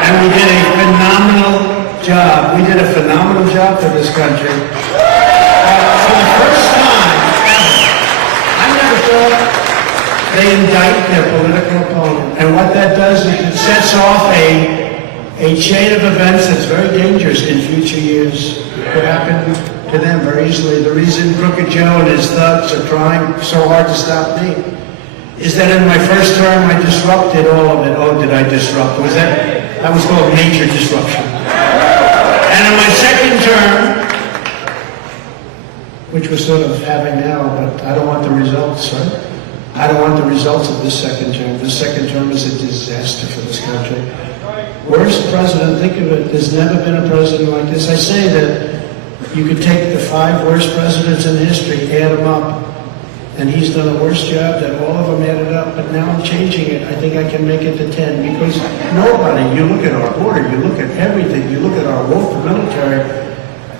And we did a phenomenal job. We did a phenomenal job for this country. For the first time ever, I never thought they indict their political opponent. And what that does is it sets off a chain of events that's very dangerous in future years. It could happen to them very easily. The reason Crooked Joe and his thugs are trying so hard to stop me is that in my first term I disrupted all of it. Oh, did I disrupt? That was called major disruption. And in my second term, which we're sort of having now, but I don't want the results, right? I don't want the results of this second term. This second term is a disaster for this country. Worst president, think of it, there's never been a president like this. I say that you could take the 5 worst presidents in history, add them up, and he's done a worse job than all of them added up, but now I'm changing it. I think I can make it to 10, because nobody, you look at our border, you look at everything, you look at our war for military.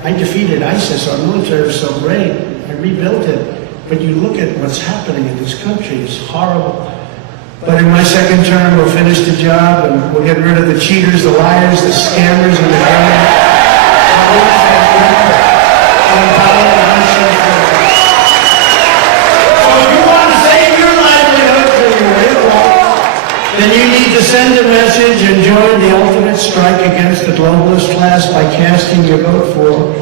I defeated ISIS, our military was so great, I rebuilt it. But you look at what's happening in this country, it's horrible. But in my second term, we'll finish the job, and we'll get rid of the cheaters, the liars, the scammers, and the then you need to send a message and join the ultimate strike against the globalist class by casting your vote for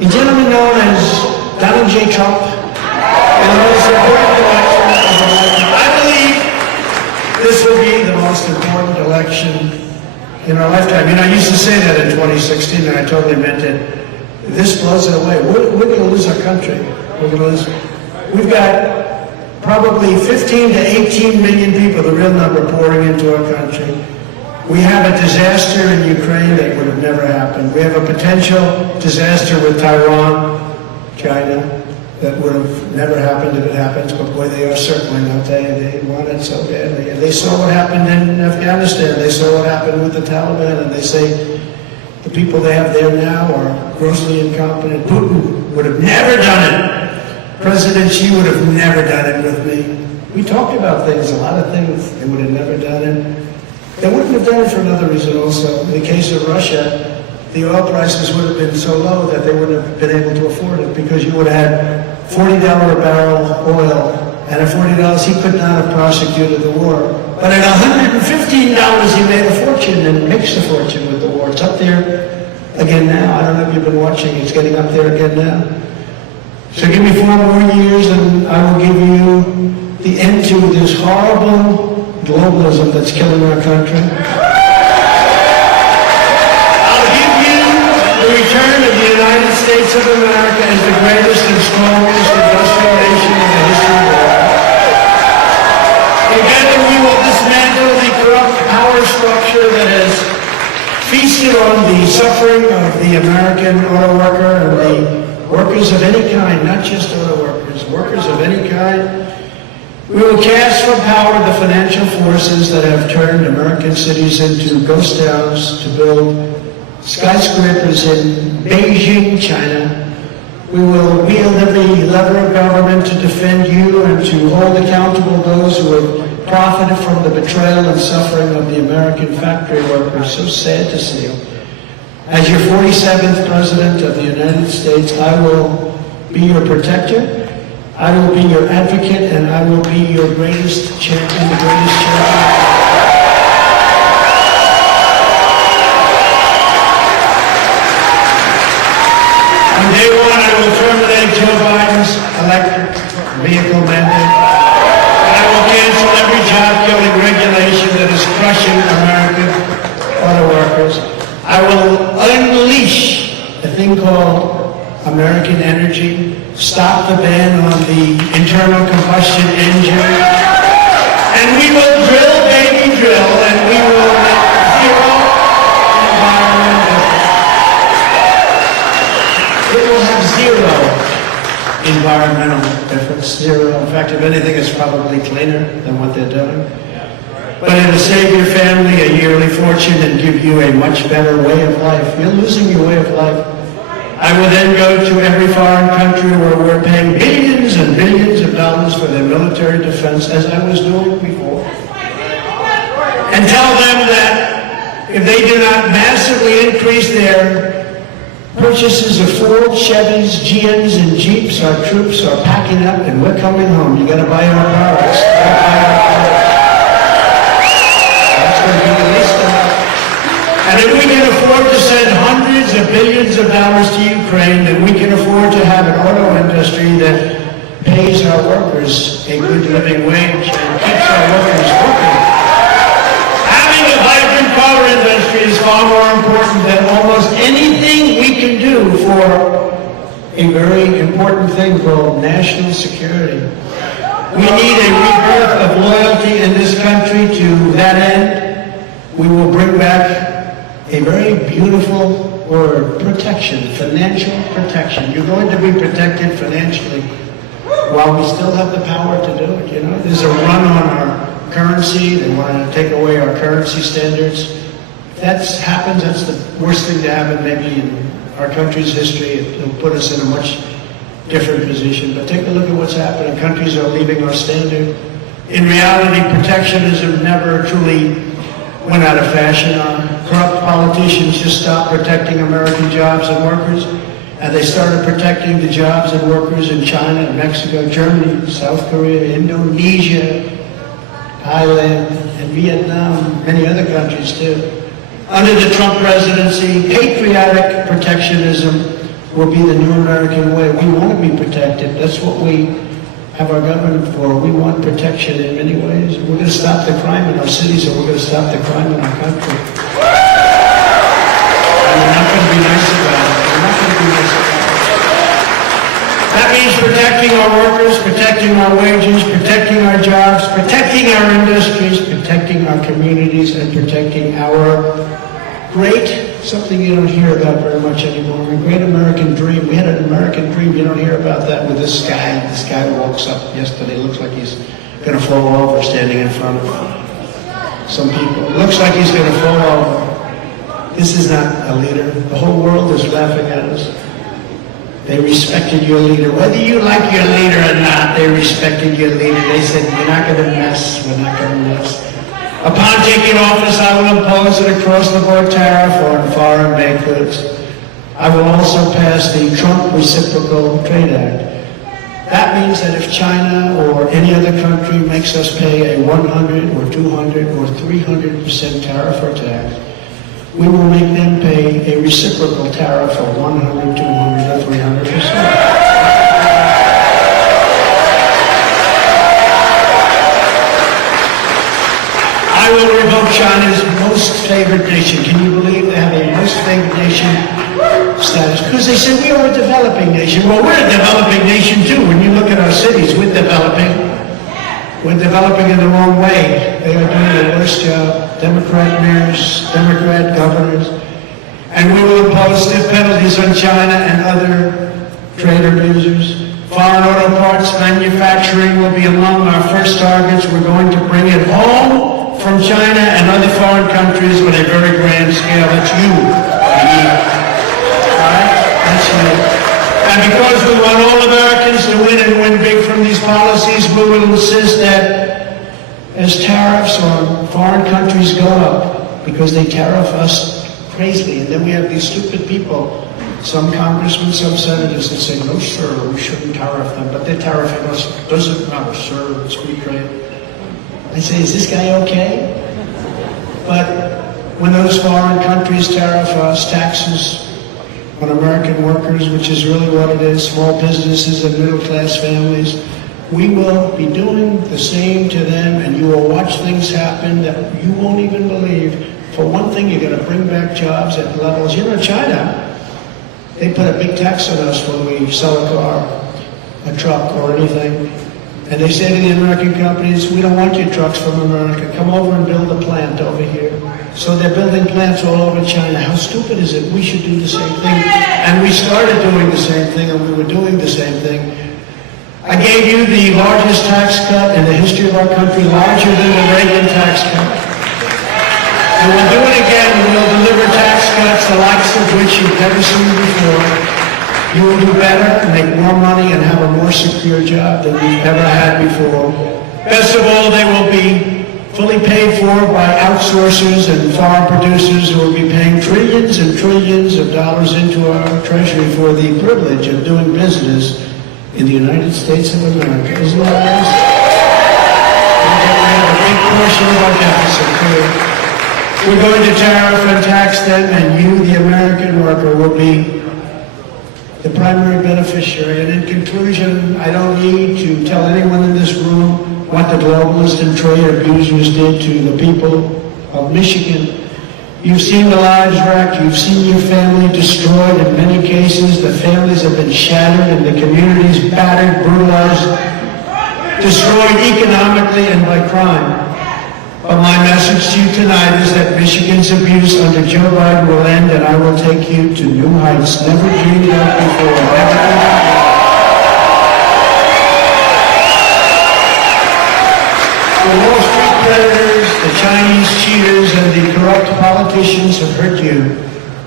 a gentleman known as Donald J. Trump in the most important election of our lifetime. I believe this will be the most important election in our lifetime. I used to say that in 2016, and I totally meant it. This blows it away. We're going to lose our country. We're going to lose. We've got probably 15 to 18 million people, the real number, pouring into our country. We have a disaster in Ukraine that would have never happened. We have a potential disaster with Taiwan, China, that would have never happened if it happens, but boy, they are circling, I'll tell you, they want it so badly. And they saw what happened in Afghanistan, they saw what happened with the Taliban, and they say the people they have there now are grossly incompetent. Putin would have never done it. President Xi would have never done it with me. We talked about things, a lot of things, they would have never done it. They wouldn't have done it for another reason also. In the case of Russia, the oil prices would have been so low that they wouldn't have been able to afford it, because you would have had $40 a barrel oil, and at $40 he could not have prosecuted the war. But at $115 he made a fortune, and makes a fortune with the war. It's up there again now. I don't know if you've been watching, it's getting up there again now. So give me 4 more years and I will give you the end to this horrible globalism that's killing our country. I'll give you the return of the United States of America as the greatest and strongest industrial nation in the history of the world. Together we will dismantle the corrupt power structure that has it on the suffering of the American auto worker and the workers of any kind, not just auto workers, workers of any kind. We will cast from power the financial forces that have turned American cities into ghost towns to build skyscrapers in Beijing, China. We will wield every lever of government to defend you and to hold accountable those who have profited from the betrayal and suffering of the American factory workers. So sad to see. As your 47th President of the United States, I will be your protector, I will be your advocate, and I will be your greatest champion, the greatest champion. On day one, I will terminate Joe Biden's electric vehicle mandate. And I will cancel every job-killing regulation that is crushing American auto workers. I will unleash a thing called American energy, stop the ban on the internal combustion engine, and we will drill, baby, drill, and we will make zero environmental. It will have zero environmental difference, zero. In fact, if anything, it's probably cleaner than what they're doing. But it'll save your family a yearly fortune and give you a much better way of life. You're losing your way of life. I will then go to every foreign country where we're paying billions and billions of dollars for their military defense, as I was doing before, and tell them that if they do not massively increase their purchases of Ford, Chevys, GMs, and Jeeps, our troops are packing up and we're coming home. You got to buy our products. That's going to be the least of it. And if we can afford to send hundreds of billions of dollars to Ukraine, then we can afford to have an auto industry that pays our workers a good living wage and keeps our workers working. Having a vibrant car industry is far more important than almost anything we can do for a very important thing called national security. We need a rebirth of loyalty in this country. To that end, we will bring back a very beautiful word, protection, financial protection. You're going to be protected financially while we still have the power to do it. You know, there's a run on our currency. They want to take away our currency standards. If that happens, that's the worst thing to happen maybe in our country's history. It'll put us in a much different position. But take a look at what's happening. Countries are leaving our standard. In reality, protectionism never truly went out of fashion. Corrupt politicians just stopped protecting American jobs and workers, and they started protecting the jobs and workers in China, Mexico, Germany, South Korea, Indonesia, Thailand, and Vietnam, many other countries too. Under the Trump presidency, patriotic protectionism will be the new American way. We want to be protected. That's what we have our government for. We want protection in many ways. We're going to stop the crime in our cities, and we're going to stop the crime in our country. And we're not going to be nice about it. We're not going to be nice about it. That means protecting our workers, protecting our wages, protecting our jobs, protecting our industries, protecting our communities, and protecting our great, something you don't hear about very much anymore, a great American dream. We had an American dream. You don't hear about that with this guy. This guy walks up yesterday. Looks like he's going to fall over standing in front of some people. Looks like he's going to fall over. This is not a leader. The whole world is laughing at us. They respected your leader. Whether you like your leader or not, they respected your leader. They said, you're not going to mess. We're not going to mess. Upon taking office, I will impose an across-the-board tariff on foreign-made goods. I will also pass the Trump Reciprocal Trade Act. That means that if China or any other country makes us pay a 100 or 200 or 300% tariff or tax, we will make them pay a reciprocal tariff of 100, 200, or 300%. I will revoke China's most favored nation. Can you believe they have a most favored nation status? Because they say we are a developing nation. Well, we're a developing nation too. When you look at our cities, we're developing. We're developing in the wrong way. They are doing the worst job. Democrat mayors, Democrat governors. And we will impose stiff penalties on China and other trade abusers. Foreign auto parts manufacturing will be among our first targets. We're going to bring it home from China and other foreign countries on a very grand scale. That's you. All right? That's you. And because we want all Americans to win and win big from these policies, we will insist that as tariffs on foreign countries go up, because they tariff us crazily, and then we have these stupid people, some congressmen, some senators that say, no, sir, we shouldn't tariff them, but they're tariffing us. Doesn't matter, sir, it's free trade. I say, is this guy okay? But when those foreign countries tariff us, taxes on American workers, which is really what it is, small businesses and middle-class families, we will be doing the same to them, and you will watch things happen that you won't even believe. For one thing, you're going to bring back jobs at levels. You know, China, they put a big tax on us when we sell a car, a truck, or anything. And they say to the American companies, we don't want your trucks from America. Come over and build a plant over here. So they're building plants all over China. How stupid is it? We should do the same thing. And we started doing the same thing, and we were doing the same thing. I gave you the largest tax cut in the history of our country, larger than the Reagan tax cut. And we'll do it again. We'll deliver tax cuts, the likes of which you've never seen before. You will do better, make more money, and have a more secure job than you've ever had before. Best of all, they will be fully paid for by outsourcers and foreign producers who will be paying trillions and trillions of dollars into our treasury for the privilege of doing business in the United States of America. Isn't that nice? We have a big portion of our deficit, too. We're going to tariff and tax them, and you, the American worker, will be the primary beneficiary. And in conclusion, I don't need to tell anyone in this room what the globalists and trade abusers did to the people of Michigan. You've seen the lives wrecked. You've seen your family destroyed. In many cases, the families have been shattered and the communities battered, brutalized, destroyed economically and by crime. But my message to you tonight is that Michigan's abuse under Joe Biden will end, and I will take you to new heights never dreamed of before. Never dreamed of. The Wall Street predators, the Chinese cheaters, and the corrupt politicians have hurt you.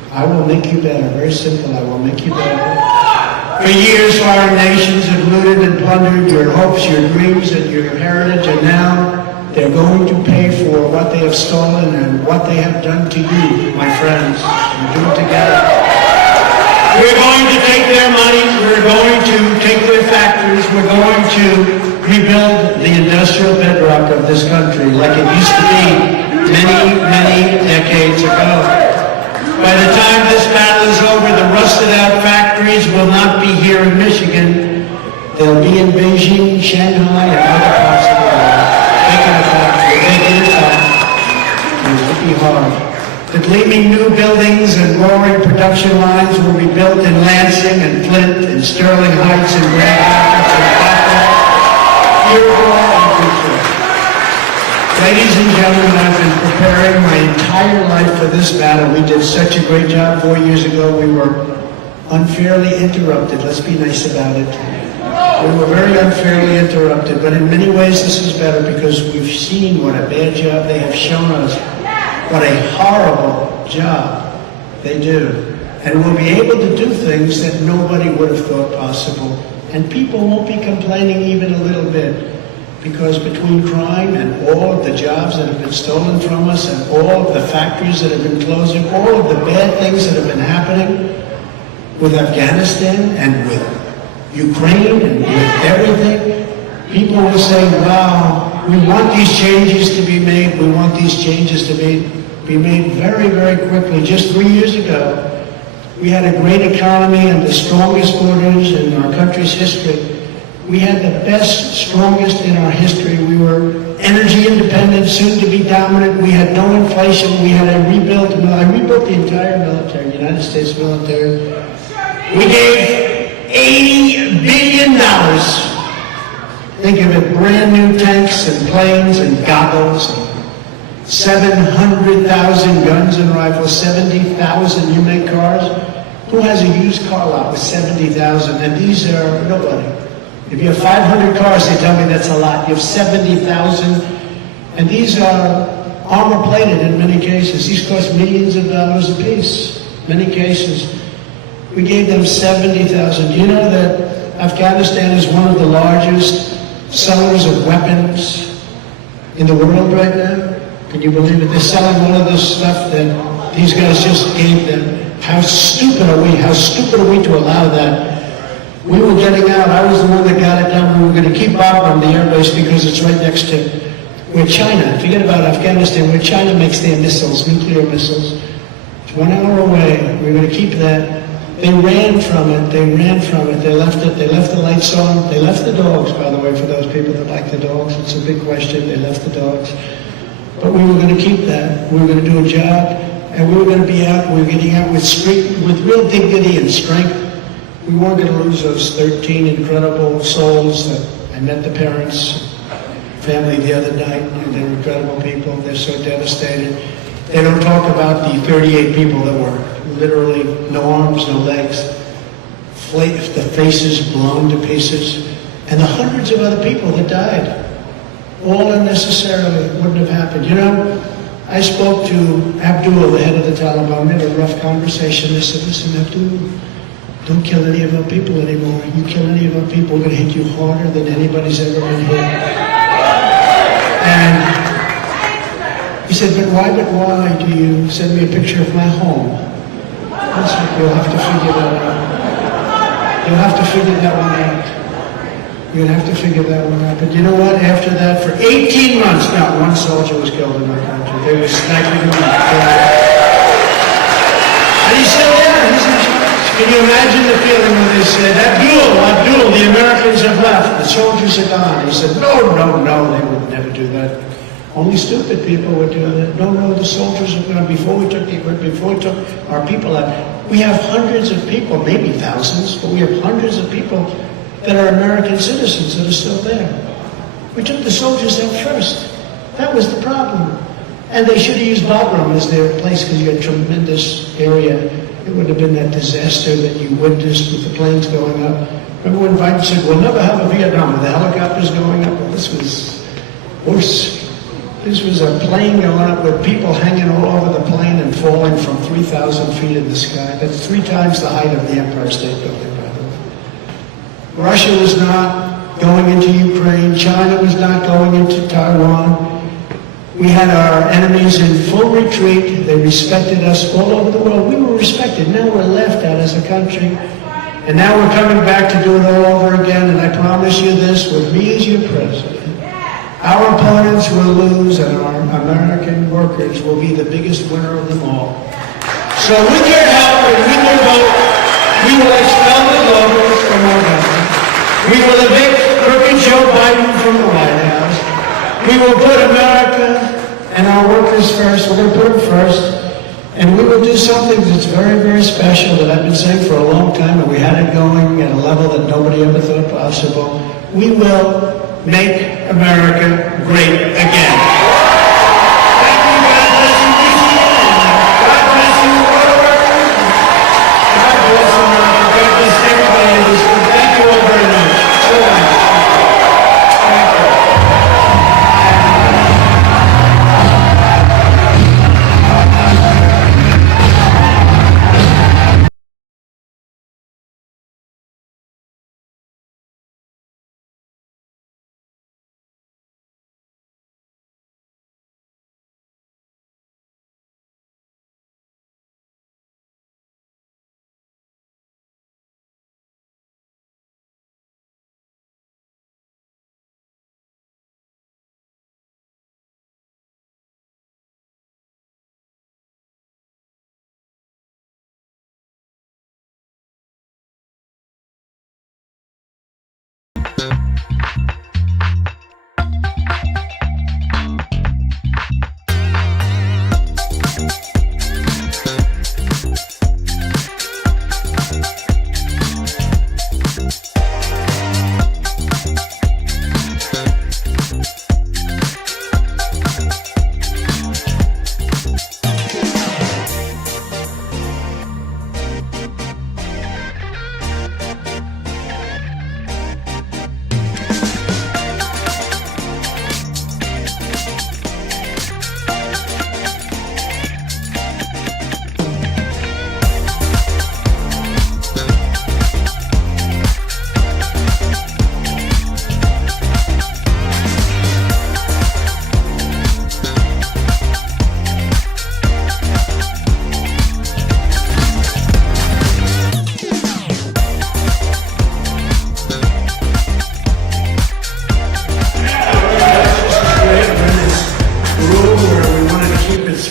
I will make you better. Very simple. I will make you better. For years, foreign nations have looted and plundered your hopes, your dreams, and your heritage, and now they're going to pay for what they have stolen and what they have done to you, my friends. We'll do it together. We're going to take their money. We're going to take their factories. We're going to rebuild the industrial bedrock of this country like it used to be many, many decades ago. By the time this battle is over, the rusted-out factories will not be here in Michigan. They'll be in Beijing, Shanghai, and other parts of the world. It will be hard. The gleaming new buildings and roaring production lines will be built in Lansing and Flint and Sterling Heights and Grand Rapids and Buffalo, Iroquois and Detroit. Ladies and gentlemen, I've been preparing my entire life for this battle. We did such a great job 4 years ago. We were unfairly interrupted. Let's be nice about it. We were very unfairly interrupted, but in many ways this is better because we've seen what a bad job they have shown us, what a horrible job they do. And we'll be able to do things that nobody would have thought possible. And people won't be complaining even a little bit, because between crime and all of the jobs that have been stolen from us and all of the factories that have been closing, all of the bad things that have been happening with Afghanistan and with Ukraine and with everything, people will say, wow, we want these changes to be made. We want these changes to be made very, very quickly. Just 3 years ago, we had a great economy and the strongest borders in our country's history. We had the best, strongest in our history. We were energy independent, soon to be dominant. We had no inflation. We had I rebuilt the entire military, United States military. We gave $80 billion. Think of it, brand new tanks and planes and goggles and 700,000 guns and rifles, 70,000 you make cars. Who has a used car lot with 70,000? And these are nobody. If you have 500 cars, they tell me that's a lot. You have 70,000, and these are armor plated in many cases. These cost millions of dollars apiece. Many cases. We gave them 70,000. Do you know that Afghanistan is one of the largest sellers of weapons in the world right now? Can you believe it? They're selling all of this stuff that these guys just gave them. How stupid are we? How stupid are we to allow that? We were getting out. I was the one that got it done. We were going to keep on the airbase because it's right next to where China, forget about Afghanistan, where China makes their missiles, nuclear missiles. It's 1 hour away. We were going to keep that. They ran from it. They ran from it. They left it. They left the lights on. They left the dogs, by the way, for those people that like the dogs. It's a big question. They left the dogs. But we were going to keep that. We were going to do a job, and we were going to be out. We were getting out with real dignity and strength. We weren't going to lose those 13 incredible souls that I met the parents, family the other night. They're incredible people. They're so devastated. They don't talk about the 38 people that were literally no arms, no legs, the faces blown to pieces, and the hundreds of other people that died. All unnecessarily. It wouldn't have happened. You know, I spoke to Abdul, the head of the Taliban. We had a rough conversation. I said, listen, Abdul, don't kill any of our people anymore. You kill any of our people, we're going to hit you harder than anybody's ever been hit. And he said, but why do you send me a picture of my home? I said, you'll have to figure that out. You'll have to figure that one out. You'll have to figure that one out. But you know what? After that, for 18 months, not one soldier was killed in my country. They were sniping them. And he's still there. He's in charge. Can you imagine the feeling when they said, Abdul, the Americans have left. The soldiers are gone. He said, no, they would never do that. Only stupid people would do that. No, the soldiers are gone. Before we took our people out, we have hundreds of people, maybe thousands, but we have hundreds of people that are American citizens that are still there. We took the soldiers out first. That was the problem. And they should have used Bagram as their place because you had tremendous area. It would have been that disaster that you witnessed with the planes going up. Remember when Biden said, we'll never have a Vietnam with the helicopters going up? Well, this was worse. This was a plane going up with people hanging all over the plane and falling from 3,000 feet in the sky. That's 3 times the height of the Empire State Building, by the way. Russia was not going into Ukraine. China was not going into Taiwan. We had our enemies in full retreat. They respected us all over the world. We were respected. Now we're laughed at as a country. And now we're coming back to do it all over again. And I promise you this, with me as your president, our opponents will lose and our American workers will be the biggest winner of them all. So with your help, and we will vote, we will expel the globalists from our government. We will evict crooked Joe Biden from the White House. We will put America and our workers first. We're going to put them first. And we will do something that's very, very special that I've been saying for a long time, and we had it going at a level that nobody ever thought possible. We will make America great again.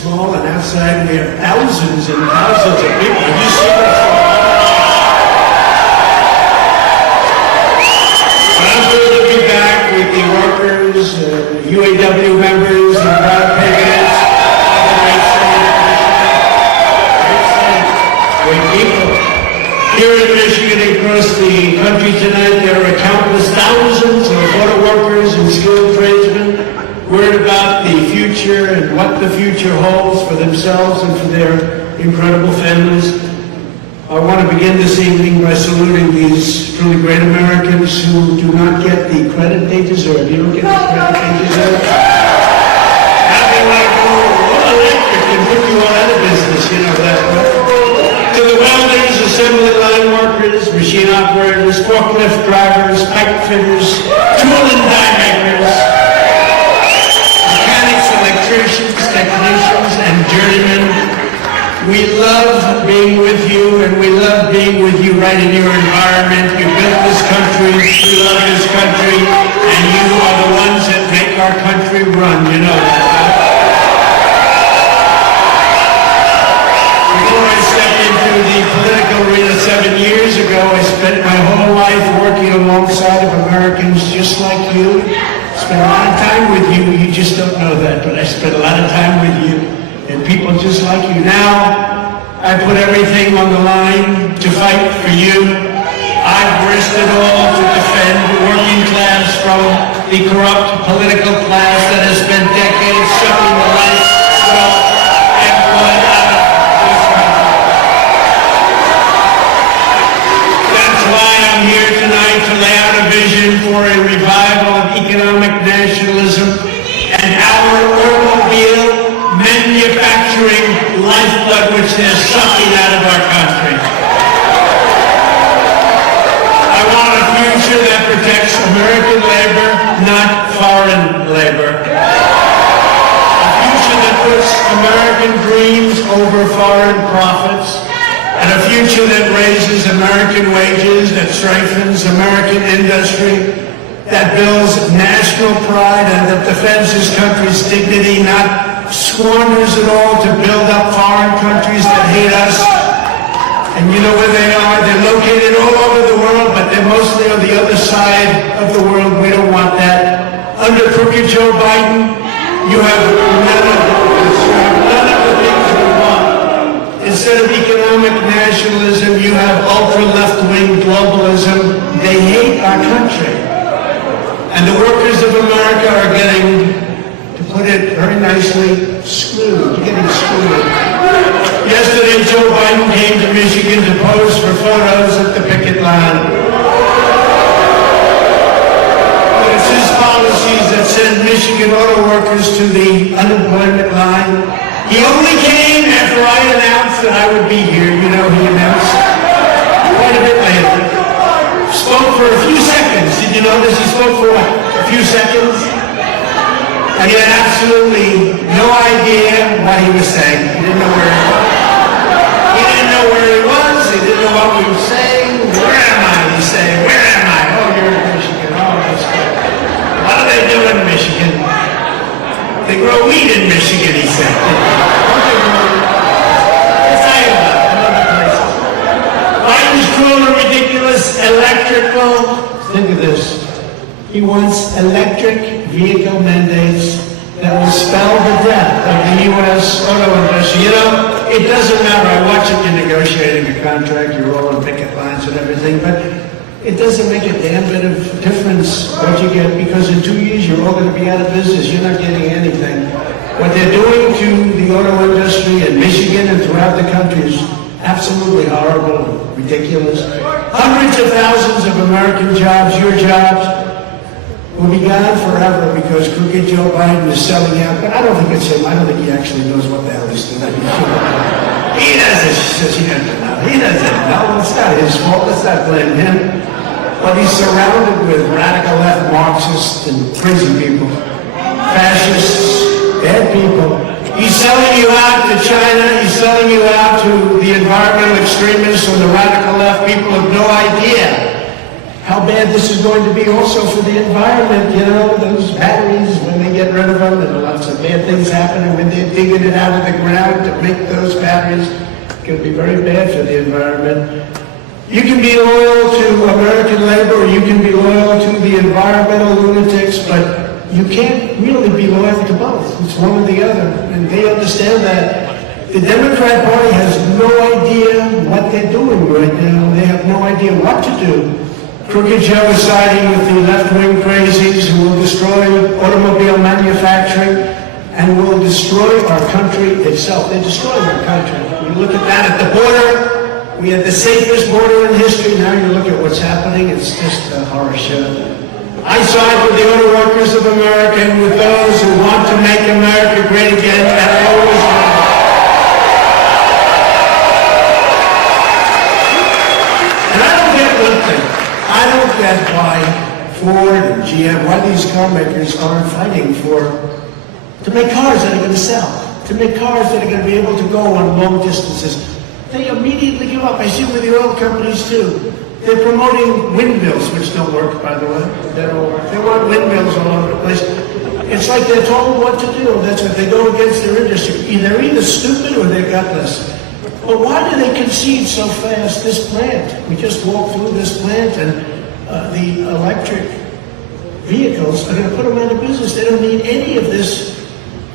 small, and outside we have thousands and thousands of people. Have you seen what's going on? I'm thrilled to be back with the workers, UAW members, and proud parents. Great people. Here in Michigan and across the country tonight, there are countless thousands of auto workers and skilled tradesmen worried about the future and what the future holds for themselves and for their incredible families. I want to begin this evening by saluting these truly great Americans who do not get the credit they deserve. You don't get the credit they deserve. How they want to go all electric and put you all out of business, you know that, right? To the welders, assembly line workers, machine operators, forklift drivers, pipe fitters, tool and die makers, mechanics, electricians, technicians, and journeymen. We love being with you, and we love being with you right in your environment. You built this country, we love this country, and you are the ones that make our country run. You know that, right? Before I stepped into the political arena 7 years ago, I spent my whole life working alongside of Americans just like you. Spent a lot of time with you. You just don't know that, but I spent a lot of time with you and people just like you. Now, I put everything on the line to fight for you. I've risked it all to defend the working class from the corrupt political class that has spent decades sucking the life, wealth, and blood out of this country. That's why I'm here tonight to lay out a vision for a revival of economic nationalism and our automobile manufacturing lifeblood which they're sucking out of our country. I want a future that protects American labor, not foreign labor. A future that puts American dreams over foreign profits. And a future that raises American wages, that strengthens American industry, that builds national pride and that defends this country's dignity, not squanders it all to build up foreign countries that hate us. And you know where they are? They're located all over the world, but they're mostly on the other side of the world. We don't want that. Under crooked Joe Biden, you have none of the things we want. Instead of economic nationalism, you have ultra-left-wing globalism. They hate our country. And the workers of America are getting, to put it very nicely, screwed. You're getting screwed. Yesterday, Joe Biden came to Michigan to pose for photos at the picket line. But it's his policies that send Michigan auto workers to the unemployment line. He only came after I announced that I would be here. You know, he announced quite a bit later. Spoke for a few seconds. Did you notice he spoke for what? A few seconds? And he had absolutely no idea what he was saying. He didn't know where he was. He didn't know where he was. He didn't know what we were saying. Where am I? He's saying, where am I? Oh, you're in Michigan. Oh, that's good. What do they do in Michigan? They grow weed in Michigan, he said. Let's tell you about it. Other places. Biden's cruel and ridiculous electrical. Think of this. He wants electric vehicle mandates that will spell the death of the U.S. auto industry. You know, it doesn't matter. I watch it, you're negotiating a contract, you're all on picket lines and everything, but it doesn't make a damn bit of difference what you get, because in 2 years you're all going to be out of business. You're not getting anything. What they're doing to the auto industry in Michigan and throughout the country is absolutely horrible and ridiculous. Hundreds of thousands of American jobs, your jobs, will be gone forever because crooked Joe Biden is selling out. But I don't think it's him. I don't think he actually knows what the hell he's doing. He doesn't know. He doesn't know. It's not his fault. Let's not blame him. But he's surrounded with radical left Marxists and crazy people, fascists, bad people. He's selling you out to China. He's selling you out to the environmental extremists and the radical left. People have no idea how bad this is going to be also for the environment. You know, those batteries, when they get rid of them, and lots of bad things happen, and when they're digging it out of the ground to make those batteries, it's going to be very bad for the environment. You can be loyal to American labor, or you can be loyal to the environmental lunatics, but you can't really be loyal to both. It's one or the other, and they understand that. The Democrat Party has no idea what they're doing right now. They have no idea what to do. Crooked Joe is siding with the left-wing crazies who will destroy automobile manufacturing and will destroy our country itself. They're destroying our country. You look at that at the border. We had the safest border in history. Now you look at what's happening. It's just a horror show. I side with the auto workers of America and with those who want to make America great again, and I always will. And I don't get one thing. I don't get why Ford and GM, why these car makers aren't fighting to make cars that are going to sell, to make cars that are going to be able to go on long distances. They immediately give up. I see with the oil companies too. They're promoting windmills, which don't work, by the way. They don't work. They want windmills all over the place. It's like they're told what to do. That's what they go against their industry. They're either stupid or they're gutless. But why do they concede so fast this plant? We just walked through this plant, and the electric vehicles are going to put them out of business. They don't need any of this.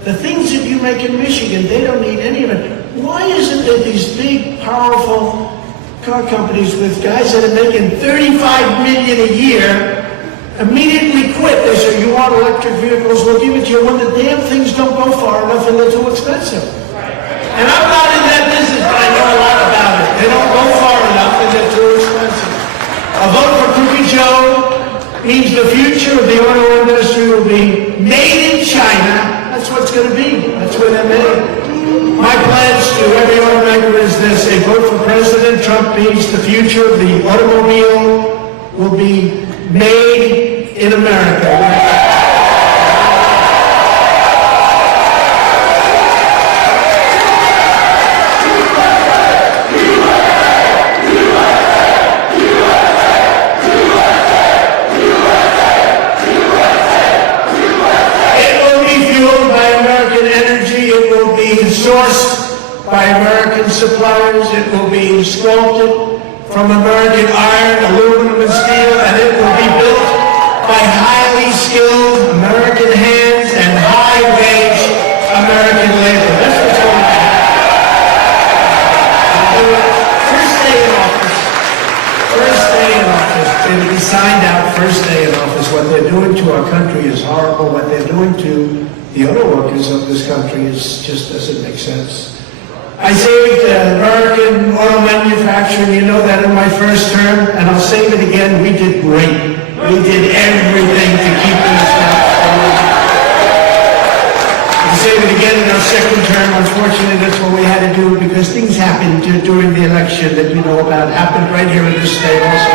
The things that you make in Michigan, they don't need any of it. Why is it that these big, powerful car companies with guys that are making $35 million a year immediately quit? They say, you want electric vehicles, we'll give it to you, when the damn things don't go far enough and they're too expensive. And I'm not in that business, but I know a lot about it. They don't go far enough and they're too expensive. A vote for Cookie Joe means the future of the auto industry will be made in China. That's what it's going to be. That's where they're made. My pledge to every automaker is this: a vote for President Trump means the future of the automobile will be made in America. Sourced by American suppliers, it will be sculpted from American iron, aluminum, and steel, and it will be built by highly skilled American hands and high-wage American labor. That's what's going to happen. First day in office. First day in office. It'll be signed out first day in office. What they're doing to our country is horrible. What they're doing to the auto workers of this country just doesn't make sense. I saved American auto manufacturing, you know that, in my first term, and I'll save it again. We did great. We did everything to keep them established. I'll save it again in our second term. Unfortunately, that's what we had to do because things happened during the election that you know about. Happened right here in this state also.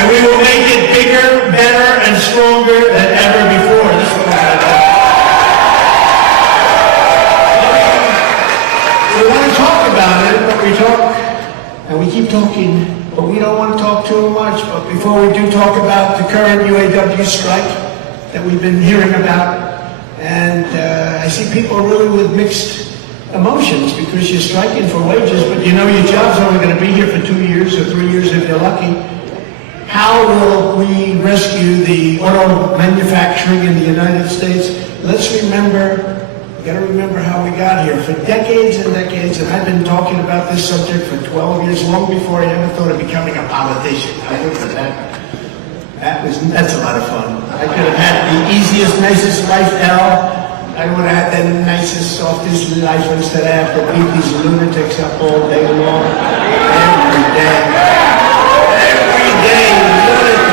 And we will make it bigger, better, and stronger than ever before. This is what we're going to do. We want to talk about it, but we talk, and we keep talking, but we don't want to talk too much. But before we do talk about the current UAW strike that we've been hearing about, and I see people really with mixed emotions because you're striking for wages, but you know your job's only going to be here for 2 years or 3 years if you're lucky. How will we rescue the auto manufacturing in the United States? Let's remember. We've got to remember how we got here. For decades and decades, and I've been talking about this subject for 12 years, long before I ever thought of becoming a politician. I looked at that. That's a lot of fun. I could have had the easiest, nicest life ever. I would have had the nicest, softest life instead I have to beat these lunatics up all day long. Every day. Every day, lunatics.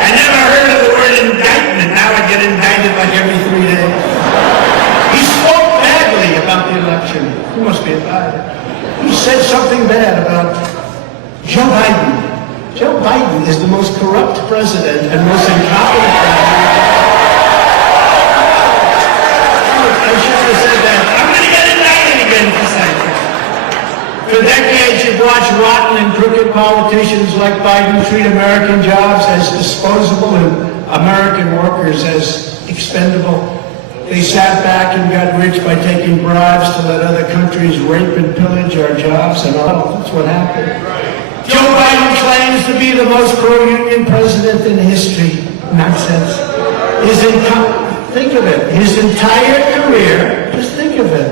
I never heard of the word indictment. Now I get indicted like every 3 days. He spoke badly about the election. He must be a liar. He said something bad about Joe Biden. Joe Biden is the most corrupt president and most incompetent president. I should have said that. I'm going to get indicted again for saying that. For decades, you've watched rotten and crooked politicians like Biden treat American jobs as disposable and American workers as expendable. They sat back and got rich by taking bribes to let other countries rape and pillage our jobs, and all. That's what happened. Joe Biden claims to be the most pro-union president in history. Nonsense. Think of it. His entire career, just think of it.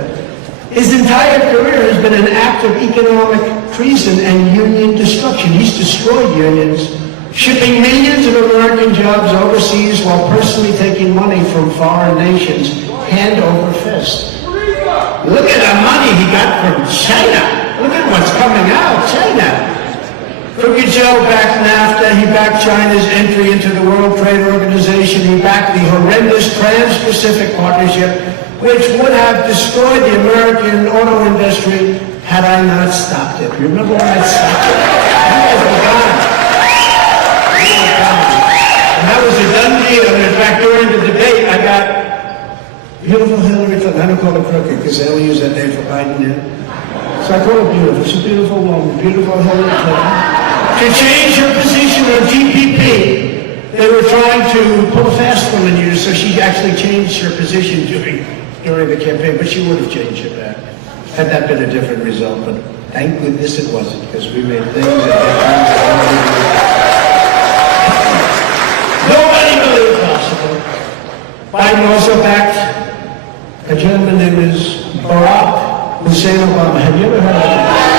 His entire career has been an act of economic treason and union destruction. He's destroyed unions, shipping millions of American jobs overseas while personally taking money from foreign nations, hand over fist. Look at the money he got from China. Look at what's coming out, China. Crooked Joe backed NAFTA, he backed China's entry into the World Trade Organization, he backed the horrendous Trans-Pacific Partnership, which would have destroyed the American auto industry had I not stopped it. Remember when I stopped it? You guys were gone. And that was a done deal. And in fact, during the debate, I got beautiful Hillary Clinton. I don't call her crooked because they only use that name for Biden now. So I call her beautiful. She's a beautiful woman. Beautiful Hillary Clinton. To change her position on TPP, they were trying to pull a fast one on you, so she actually changed her position during the campaign, but she would have changed it back had that been a different result. But thank goodness it wasn't, because we made things at that time. Nobody believed possible. Biden also backed a gentleman named Barack Hussein Obama. Have you ever heard of him?